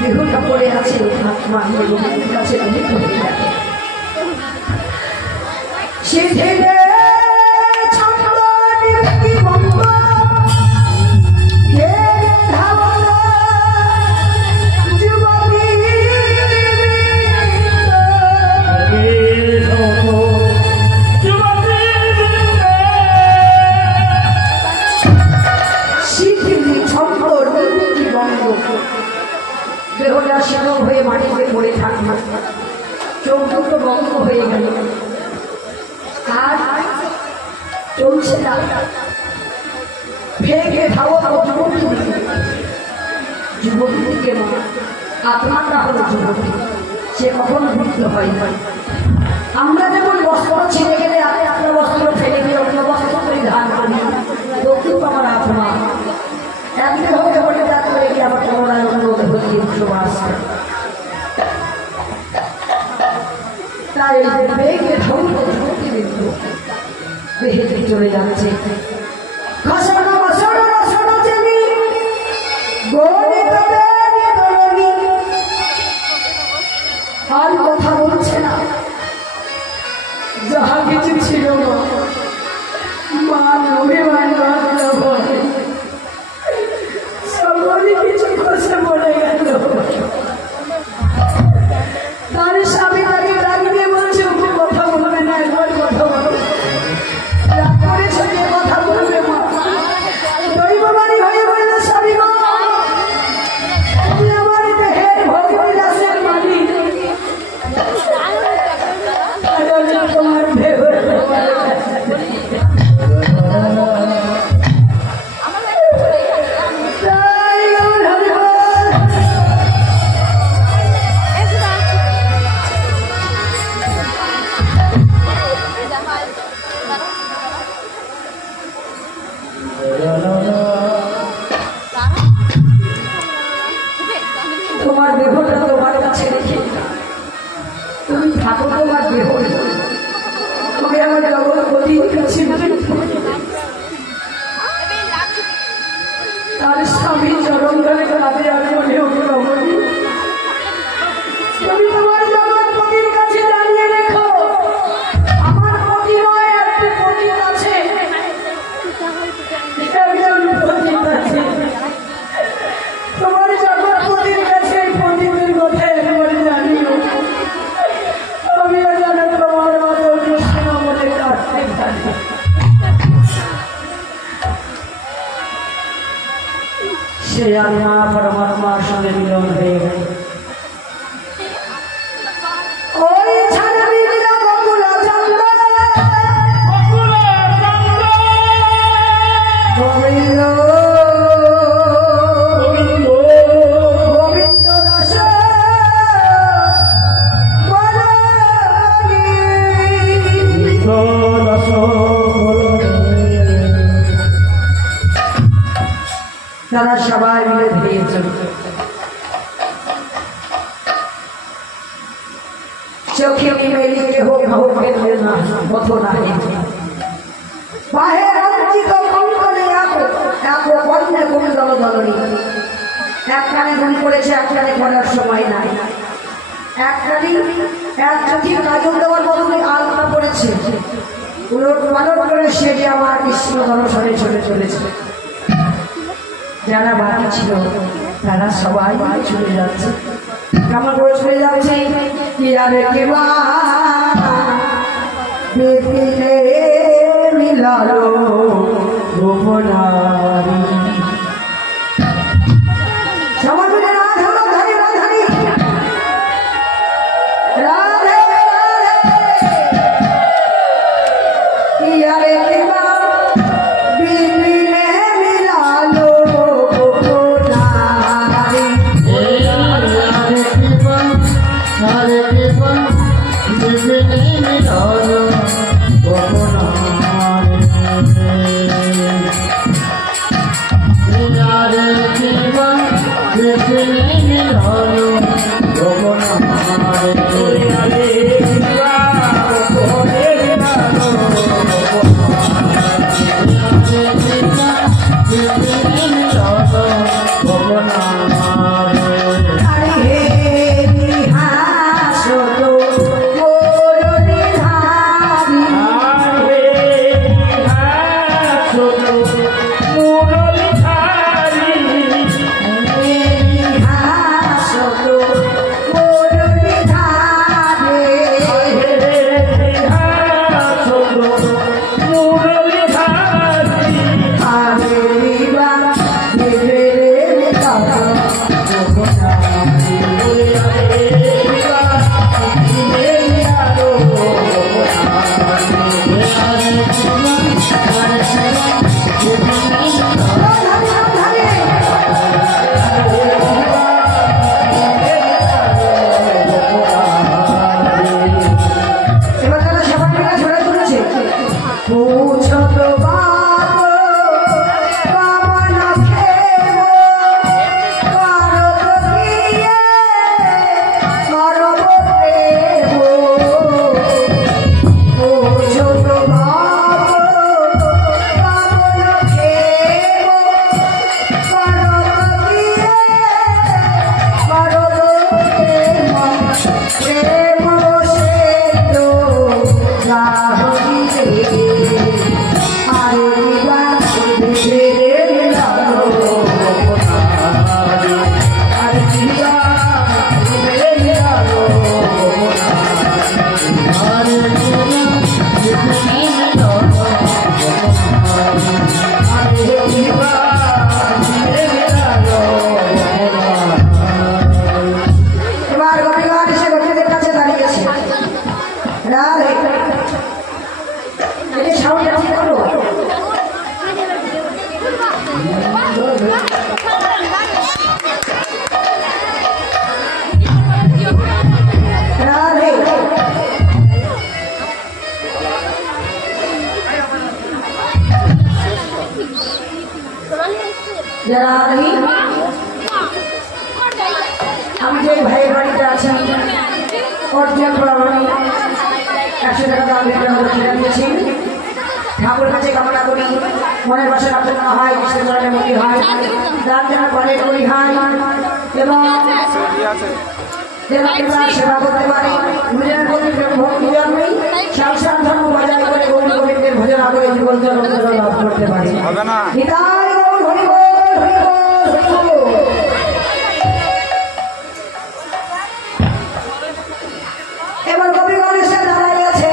देहটা পড়ে আছে আত্মা মিলনের কাছে অনেক হয়ে যায় সে ঢেলে ছন্দ নির্তি বন্ধ দেহটা শীতল হয়ে মাটিতে পড়ে থাকবে চোখ দুটো বন্ধ হয়ে গেল আর চলছে না ভেঙে ধাও যুবতীকে আত্মাটা হলো যুবতী সে কখনো মুক্ত হয় না আমরা যেমন বস্ত্র ছিঁড়ে গেলে আগে আপনার বস্ত্র ফেলে দিয়ে অন্য বস্ত্র পরিধান করি তবু আমার আত্মা একদিন হবে বলে তারপরে কি আমার করোনার অনুরোধ হচ্ছে উচ্চবাস তাই বেগে ধৌত ঝুঁকি বিন্দু বেহেতে চলে যাচ্ছে খসড়ো মসড়ো রসড়ো চেনি গোলে তবে নিদরণী আর কথা বলছে না যাহা কিছু ছিল মান অভিমান কিছু কথা বলে গেল তার স্বামী তাকে ডাকিয়ে বলছে কথা বলবে না একবার কথা বলো রাগ করেছে যে কথা বলবে মা দৈববাণী হয়ে বলল স্বামী মা তুমি আমার দেহের ভোগবিলাসের মালিক তোমার দেহ তোমার দেহটা তোমার কাছে রেখে তুমি থাকো তোমার দেহ পতির কাছে তার স্বামী চরণ ধরে কাঁদে আর বলে ওঠে রমণী, তুমি তোমার জগৎপতির কাছে দাঁড়িয়ে রেখো, আমার পতি নয় একটা পতির আছে, একজন পতির আছে, তোমার জগৎপতির কাছে এই পতিদের কথা একবার জানিও। আমিও যেন তোমার মতো কৃষ্ণ বলে কাঁদতে পারি। সে আত্মা পরমাত্মার সঙ্গে মিলন হয়ে গেল। ওই ছাড়বি দিলা বকুল চন্দ্র গোবিন্দ গোবিন্দ দাস তারা সবাই মিলে ধীরে চলত। চোখে মেলি কেহ ঘরে না পথ নাই, বাহে রঞ্জিত কঙ্কনে এক বন্যে কুণ্ডল দলনী। এক কানে গুণ করেছে, এক কানে করার সময় নাই, এক কানে এক চোখে কাজল দেওয়ার বদলে আলতা পড়েছে, উলট পালট করে সেটি আমার কৃষ্ণ দর্শনে চলে চলেছে। যারা বাকি ছিল তারা সবাই চলে যাচ্ছে। কেমন করে চলে যাচ্ছে? কি আরে কেবা বেদিনে মিলালো গোপনারি সবার মিলে রাধা রাধারি রাধারি রাধে কি আরে কেবা বেদিনে মিলালো গোপনারি যারা নেই আমি যে ভাইয়ের বাড়িতে আছেন অর্জন প্রমাণী 100 টাকা দাম বিক্রি করে দিয়েছি মনের পাশে প্রার্থনা হয়, কৃষ্ণের চরণে মন্দির হয়, দান যেন করে করি হয় এবং দেবতার সেবা করতে পারে। নিজের প্রতি ভক্তি জন্মেই সংসার ধর্ম বজায় করে গৌর গোবিন্দের ভোজন করে জীবন লাভ করতে পারে। নিতাই গৌর হরি বল, হরি বল, হরি বল। এবার গোপীগণ এসে দাঁড়ায় গেছে।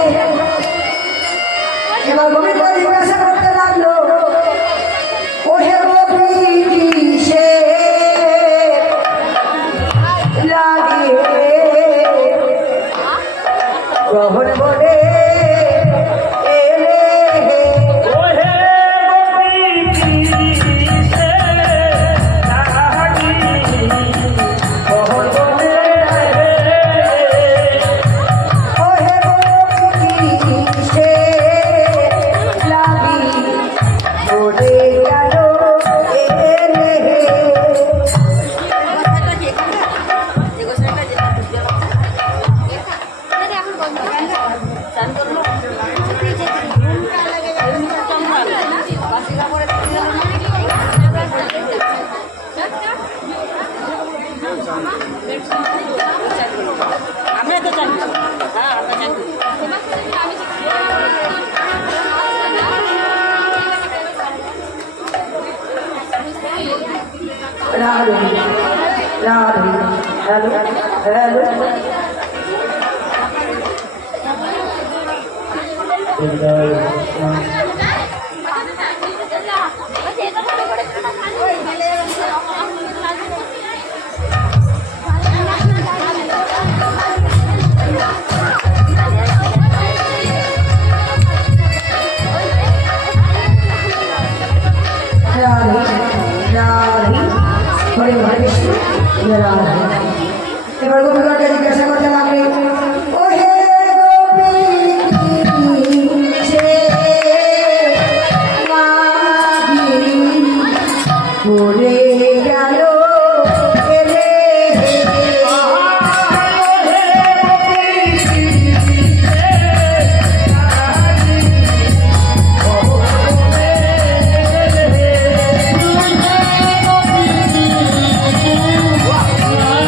এবার গোপীগণ জিজ্ঞাসা করতে লাগলো, ওহে গোপী কিসে লাগে গ্রহণ বলে আমরা তো জানি, হ্যাঁ আমরা জানি। Radhe Radhe hello hello Radhe Radhe Hare Hare Krishna Radhe. এবার গোপীগণকে জিজ্ঞাসা করতে লাগলে, ওহে গোপী কিসে লাগি পড়ে গেল এলে Wow.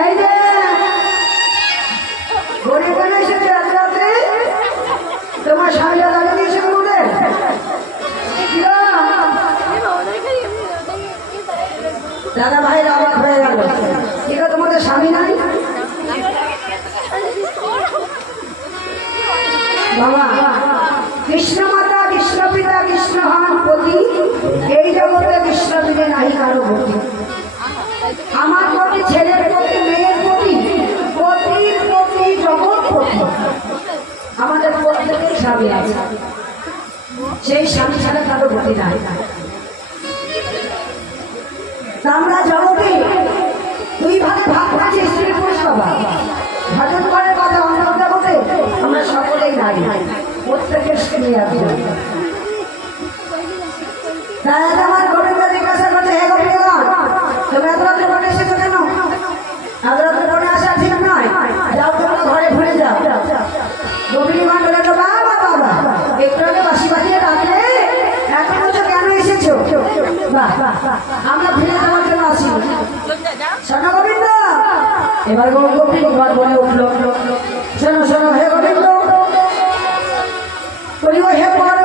এই যে ঘরে ঘরে এসেছে আজ রাত্রে তোমার স্বামীরা দাঁড়িয়ে দিয়েছে বলে দাদা ভাইরা অবাক হয়ে গেল। ঠিক আছে, তোমাদের স্বামী নাই বাবা? কৃষ্ণ মাতা, কৃষ্ণ পিতা, কৃষ্ণ হন পতি, এই জগতে কৃষ্ণ দিলে নাই কারো গতি। আমার প্রতি, ছেলের প্রতি, মেয়ের প্রতি, পতির প্রতি, জগৎ প্রতি আমাদের প্রত্যেকের স্বামী আছে। সেই স্বামী ছাড়া কারো গতি নাই। আমরা জগতে দুই ভাগে ভাগ করেছি, স্ত্রী পুরুষ। বাবা ভজন করার কথা অন্য জগতে আমরা সকলেই নাই, প্রত্যেকের স্ত্রী আছে। তাই আমার গোবিন্দ জিজ্ঞাসা করছে, হে গোবিন্দগণ, তুমি এত রাত্রে বনে এসেছো কেন? এত রাত্রে বনে আসা ঠিক নয়, যাও তোমরা ঘরে ঘুরে যাও। গোবিন্দগণ বলে, বাবা বাবা একটু আগে বাঁশি বাজিয়ে ডাকলে এখন তো কেন এসেছো? আমরা ফিরে যাওয়ার জন্য আসি। শোনো গোবিন্দ, এবার গোবিন্দগণ বলে উঠলো, শোনো শোনো হে গোবিন্দ, বলিব হে পর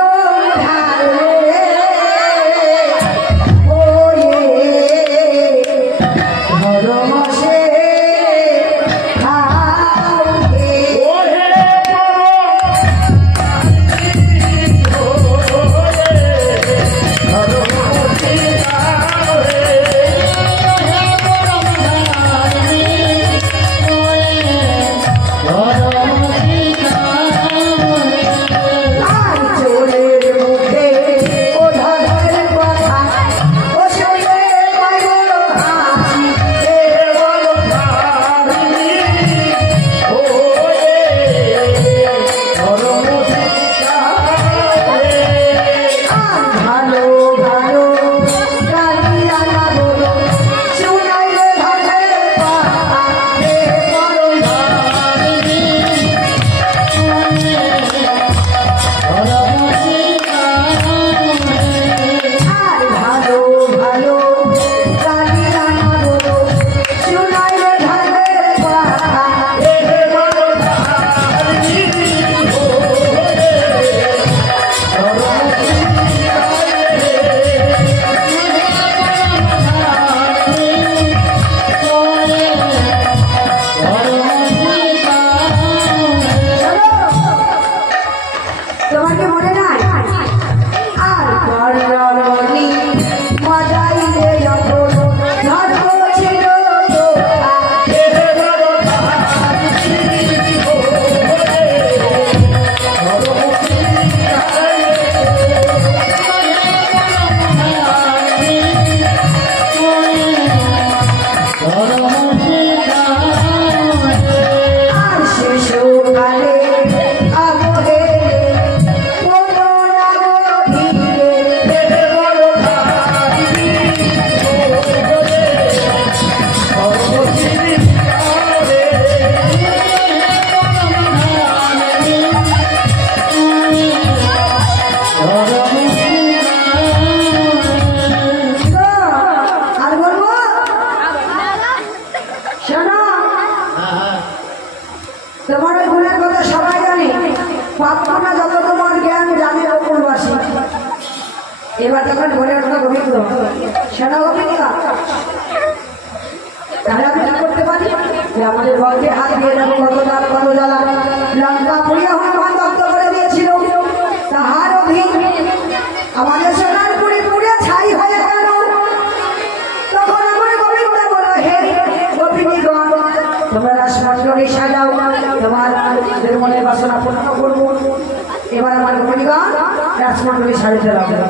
এবার তখন বলে উঠল গোবিন্দ, সেনা গোবিন্দা, তাহলে আমি কি করতে পারি? যে আমাদের গল্পে হাত দিয়ে যাবো, কত দাঁত কত জ্বালা, লঙ্কা পুড়িয়া হনুমান দগ্ধ করে দিয়েছিল, তাহার অধীন আমাদের সেনার পুড়ে পুড়ে ছাই হয়ে গেল। তখন আমার গোবিন্দ বলল, হে গোপিনীগণ, তোমরা রাসমণ্ডলী সাজাও, তোমার মনের বাসনা পূর্ণ করবো। এবার আমার গোপিনীগণ রাসমণ্ডলী সাজাতে লাগলো।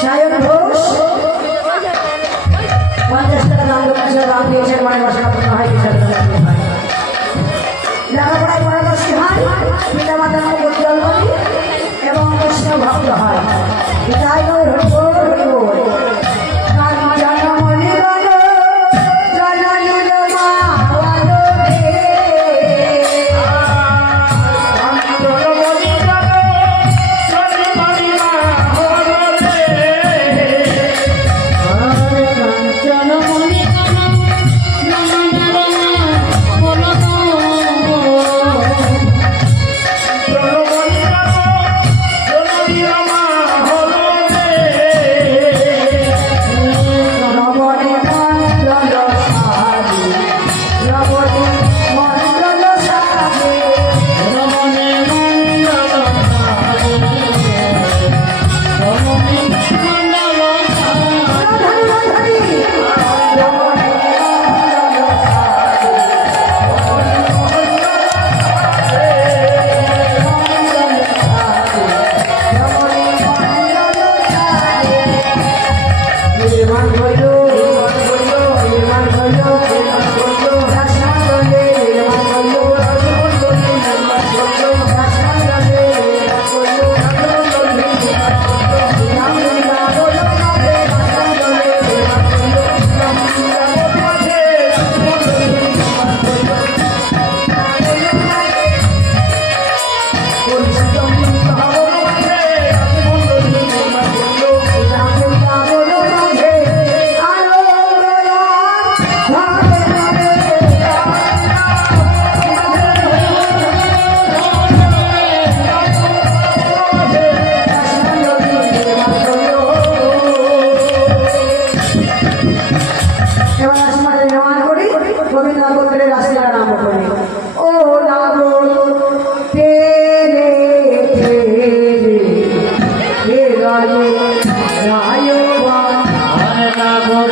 সায়ন ঘোষ 50 টাকা দাম দাম দিয়েছেন, মনের বাসনা পূর্ণ হয়। লেখাপড়ায় পড়াদর্শী হয়, পিতা মাতার নাম উজ্জ্বল হয় এবং কৃষ্ণ ভক্ত হয়। পিতাই হরিবোল হরিবোল। এবার আসমানে নেওয়ার করি গোবিন্দ গোত্রে রাস্তার নাম করি ও নাগর তেরে তেরে হে রাজে রায়বা নাগর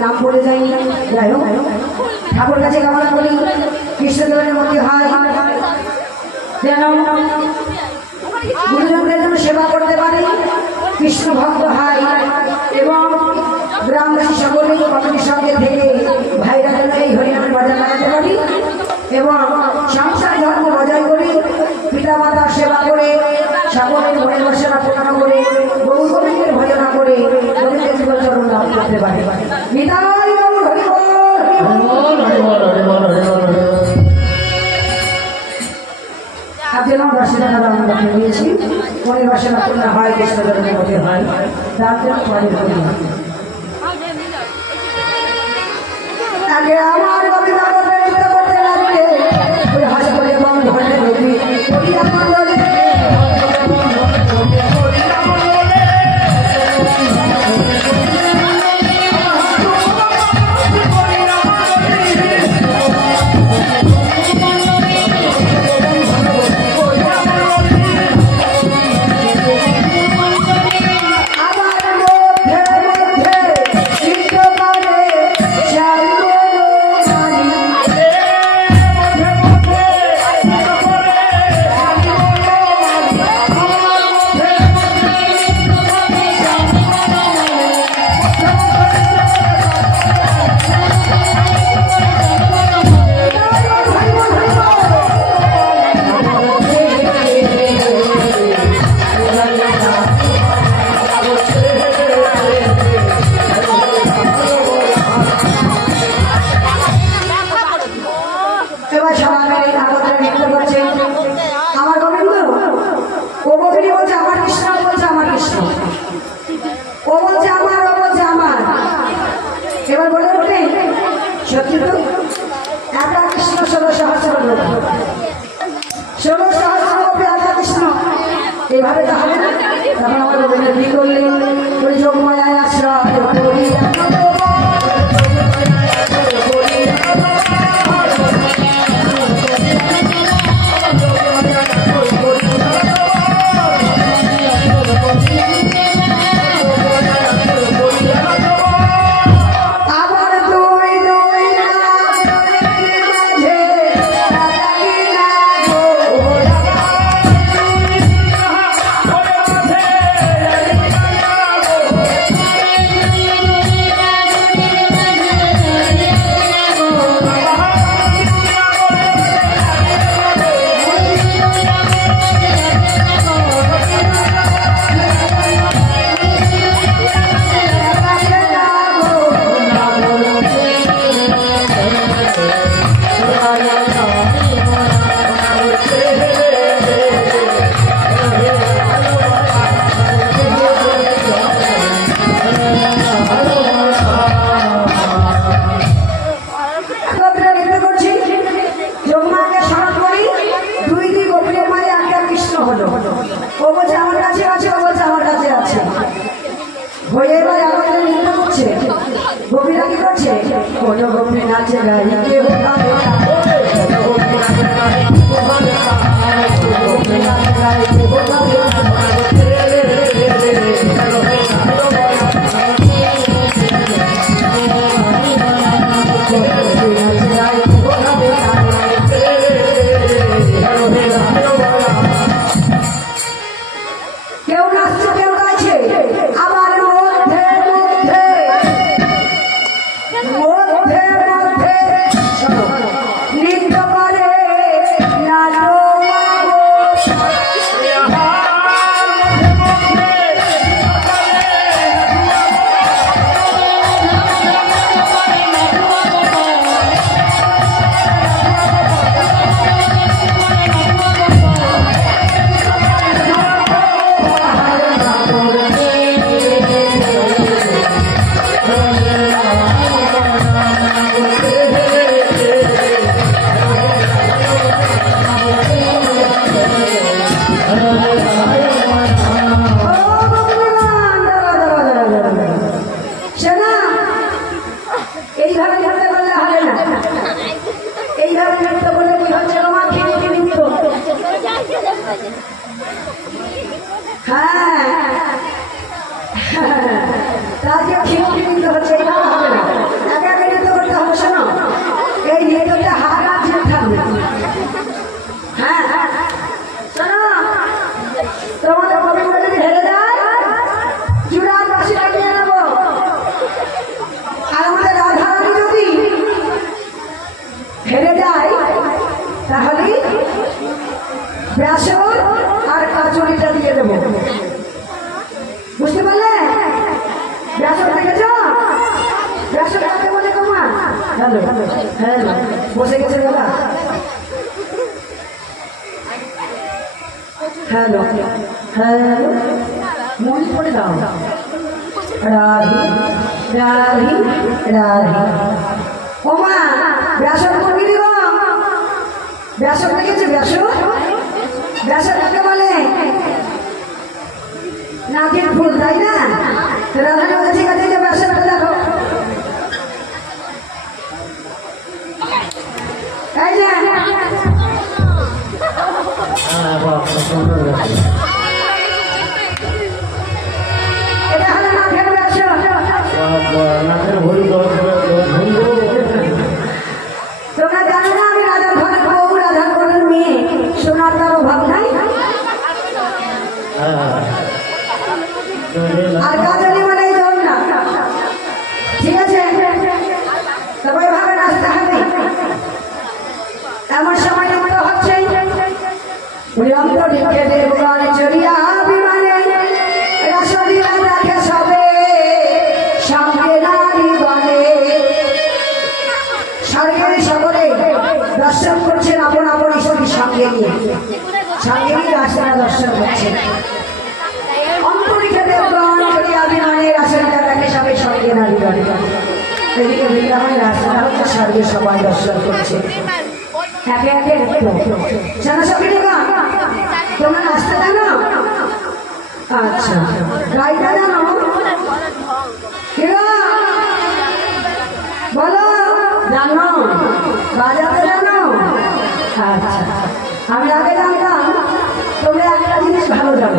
নাম বলে যাই যাই হোক ঠাকুর কাছে কামনা করি কৃষ্ণদেবের মধ্যে হয় যেন গুরুজনদের জন্য সেবা করতে পারে কৃষ্ণ ভক্ত হয় এবং গ্রামবাসী সকলেই কমিটির সঙ্গে থেকে ভাইরা যেন এই হরিনামের বজায় লাগাতে পারি এবং সংসার ধর্ম বজায় করে পিতা মাতার সেবা করে সকলের মনের বাসনা পূর্ণ করে গৌর গোবিন্দের ভজনা করে গোবিন্দের জীবন চরণ লাভ করতে পারে নিতাই গৌর হরি বল। আপনার বাসনা আমরা দিয়েছি মনের বাসনা পূর্ণ হয় কৃষ্ণজনের মধ্যে হয় তার জন্য পরে হরি আগে আমার গোবিন্দ করতে লাগলে ওই হাসি করে বন্ধ হলে দেখবি ওই আমার এইভাবে তাহলে তখন আমার গোবিন্দ কি করলেন ওই যোগমায় আশ্রয় হ্যাঁ তাকে ঠিক নিতে হচ্ছে, এটা হবে না, একা একা নিতে করতে হবে। শোনো, এই নৃত্যটা হার আর জিত থাকবে। হ্যাঁ শোনো, তোমাদের গোবিন্দ যদি হেরে যায় চূড়ার পাশে লাগিয়ে নেবো, আর আমাদের রাধারানী যদি হেরে যায় তাহলে ব্যাসন আর কাচুরিটা দিয়ে দেবো। বুঝতে পারলে? ব্যাসন দেখেছ? ব্যাসন কাকে বলে তোমার? হ্যালো হ্যালো, বসে গেছে দাদা। হ্যালো হ্যালো, মন পড়ে দাও। রাধি রাধি রাধি। ওমা, ব্যাসন করবি দিব? ব্যাসন দেখেছে? ব্যাসন, ব্যাসন কাকে বলে? নাকের ফুল, তাই না? রাধার মধ্যে ঠিক আছে, যে ব্যাসনটা দেখো। এই যে এটা হলো নাকের ব্যাসন। তোমরা জানো না আমি রাধার ঘরের বউ, রাধার ঘরের মেয়ে, সোনার তার অভাব নাই। আর কাজলি মানে এই ধর না, ঠিক আছে? তবে এভাবে নাচতে হবে। এমন সময় মতো হচ্ছে লিখে দেবগান চলিয়া বিমানে রাসলীলা দেখে সবে সঙ্গে নারী বনে। স্বর্গের সকলে দর্শন করছেন আপন আপন ঈশ্বরের সঙ্গে নিয়ে, সঙ্গে নিয়ে রাসলীলা দর্শন করছেন। অন্তরিকে দেবগান চলিয়া বিমানে রাসলীলা দেখে সবে সঙ্গে নারী বনে। এদিকে বৃন্দাবনের রাস্তাটা হচ্ছে স্বর্গে সবাই দর্শন করছে একে একে। জানো সবই ঢোকা? তোমরা নাচতে জানো? আচ্ছা, গাইতে জানো? বলো, জানো? বাজাতে জানো? আচ্ছা, আমি আগে জানতাম তোমরা একটা জিনিস ভালো জানো,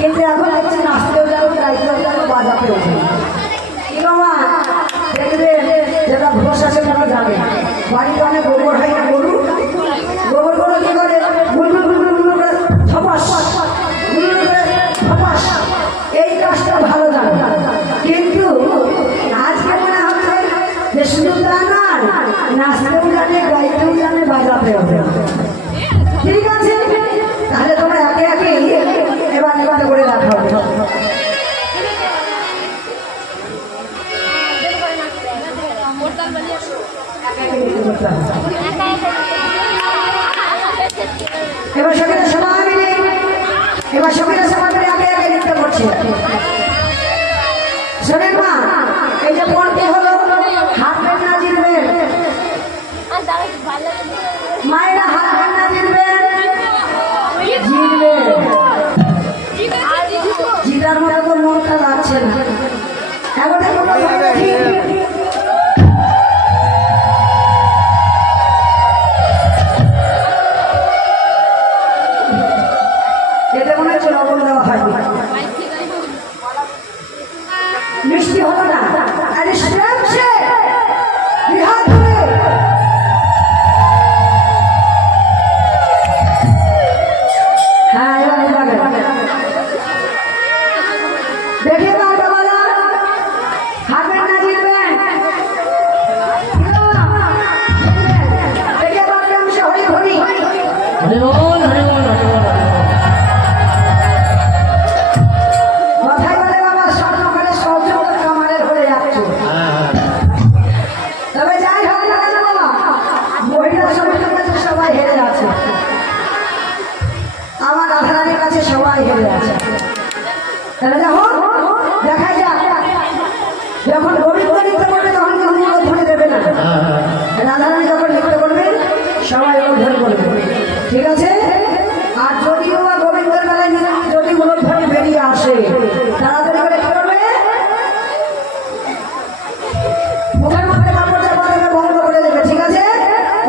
কিন্তু এখন দেখছি নাচতেও জানো, গাইতেও জানো, বাজাতেও জানো। কি বাবা দেখবে যেটা ঘোষ আছে তারা যাবে। বাড়িতে অনেক গোবর হয় না, গরু গোবর গুলো কি করে গুলগুল গুলগুল গুলগুল করে ছপাস গুলগুল করে ছপাস, এই কাজটা ভালো জানো। কিন্তু আজকে মনে হচ্ছে যে শুধু তা নয়, নাচতেও জানে, গাইতেও জানে, বাজাতেও জানে। ঠিক আছে, তাহলে তোমরা একে একে এবার এবার করে রাখো। এবার সবাই সবাই মিলে, এবার সবাই সবাই মিলে আগে আগে নৃত্য করছে। শোনেন মা, এই যে পড়তে হলো হাতবেন না জিতবেন, মায়েরা হাতবেন না জিতবেন, জিতবেন। জিতার মতো তো মনটা লাগছে না। এখন দেখি এতে মনে হচ্ছে লবণ দেওয়া হয়, মিষ্টি হলো না। আরে হ্যাঁ, দেখে পারবে বলা হারবেন না জিতবেন, দেখে পারবে আমি হরি হরি। কথাই বলে বাবা স্বর্ণকারে সহযোগ কামারের হয়ে যাচ্ছে। তবে যাই হোক না কেন বাবা, মহিলা সমিতির কাছে সবাই হেরে আছে, আমার রাধারানীর কাছে সবাই হেরে আছে। তাহলে যখন দেখা যাক, যখন গোবিন্দ নৃত্য করবে তখন কেউ ধরে দেবে না, রাধারানী যখন নৃত্য করবে সবাই ধরে করবে, ঠিক আছে? আর যদি বাবা গোবিন্দের বেলায় যদি ধরে বেরিয়ে আসে, তাড়াতাড়ি করে কি করবে? মুখের মধ্যে কাপড় চাপা দেবে, বন্ধ করে দেবে, ঠিক আছে?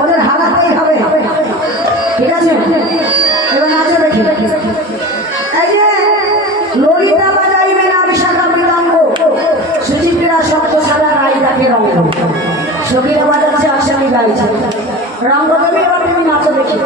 ওদের হারাতেই হবে, ঠিক আছে? এবার নাচো দেখি। এই যে ললিতা বাজাইবে না বিশাখা মৃদঙ্গ, সুচিত্রা শব্দ সারা রাই তাকে রঙ্গ, সখীরা বাজাচ্ছে আসামি গাইছে, রঙ্গদেবী এবার তুমি নাচো দেখি।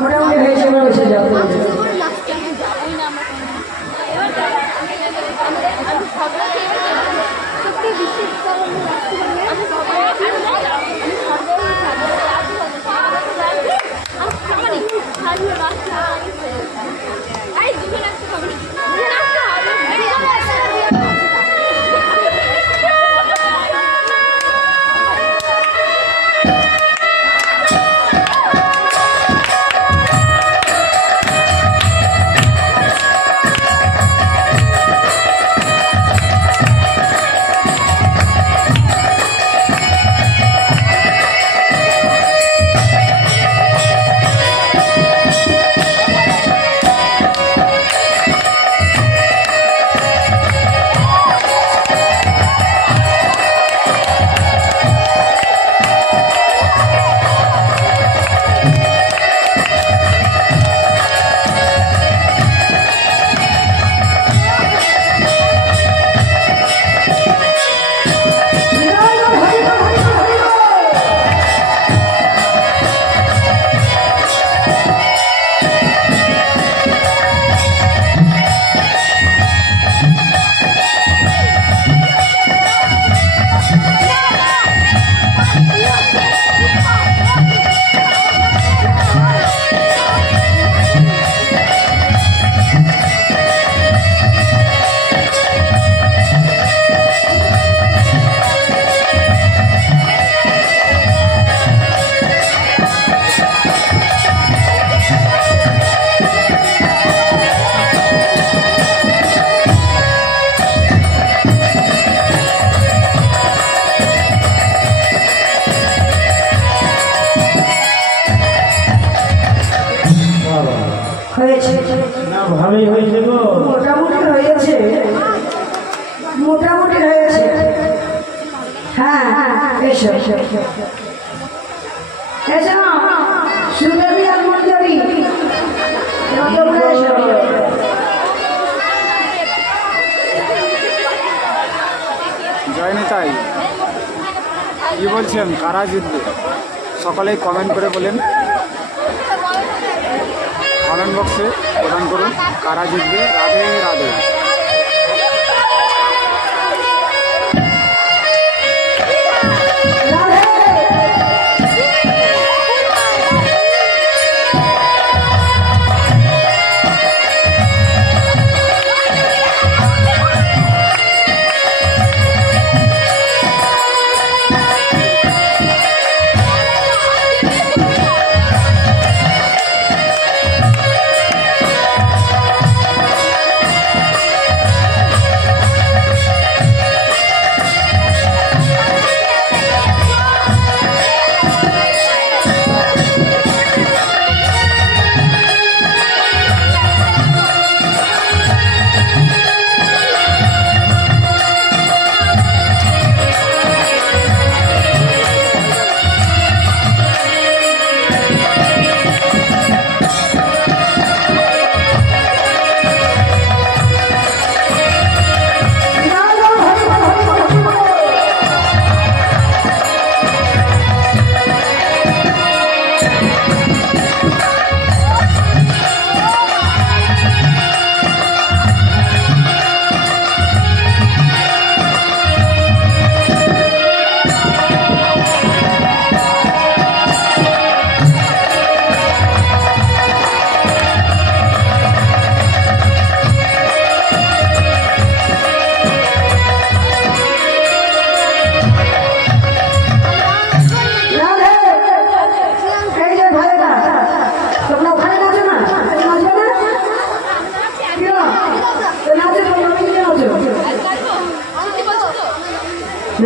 মোটামুটি হয়েছে বসে যাও। ভালোই হয়েছে গো, মোটামুটি হয়েছে, মোটামুটি হয়েছে। হ্যাঁ এসো এসো এসো, সুন্দরী আর মঞ্জরি জয়নি তাই কি বলছেন, কারা জিতবে সকলেই কমেন্ট করে বলেন, কমেন্ট বক্সে প্রদান করুন কারা জিতবে। রাধে রাধে। রাধে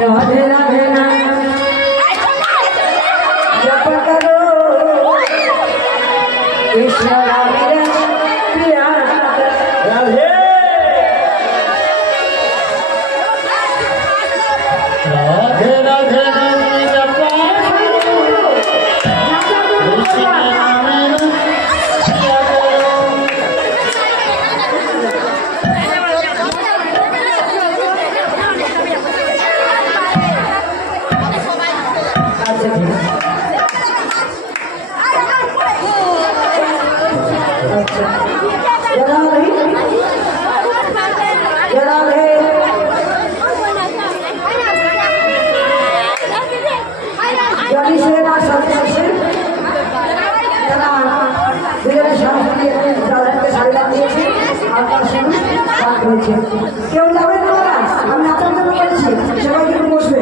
রাধে রাধে নাম জপ করো কৃষ্ণ রাধে প্রিয়া রাধে রাধে রাধে রাধে জপা কৃষ্ণ নামের প্রিয়া করো। আচ্ছা ঠিক আছে আচ্ছা রাধে জানি সে না সন্ত্রাসী যারা দুজনের সামনে তাদেরকে শাড়ি লাগিয়েছে আপনার সঙ্গে পাঠ হয়েছে কেউ যাবে না আমি আপনার জন্য বলেছি সবাই কিন্তু বসবে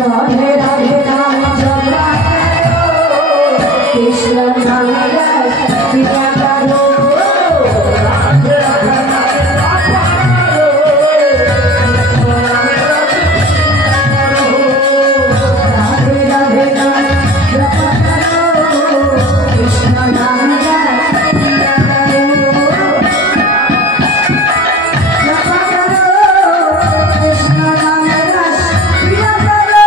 রাধে রাধে নাম জপা করো কৃষ্ণ নামের প্রিয়া করো রাধে রাধে নাম জপা করো কৃষ্ণ নামের প্রিয়া করো রাধে রাধে নাম জপা করো কৃষ্ণ নামের প্রিয়া করো জপা করো কৃষ্ণ নামের প্রিয়া করো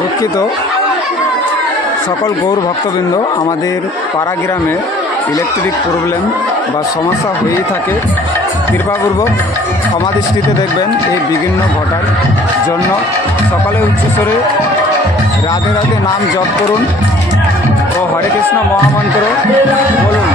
দুঃখিত সকল গৌর ভক্তবৃন্দ, আমাদের পাড়া গ্রামে ইলেকট্রিক প্রবলেম বা সমস্যা হয়েই থাকে। কৃপাপূর্বক ক্ষমা দৃষ্টিতে দেখবেন এই বিঘ্ন ঘটার জন্য। সকালে উচ্চস্বরে রাধে রাধে নাম জপ করুন ও হরে কৃষ্ণ মহামন্ত্র বলুন।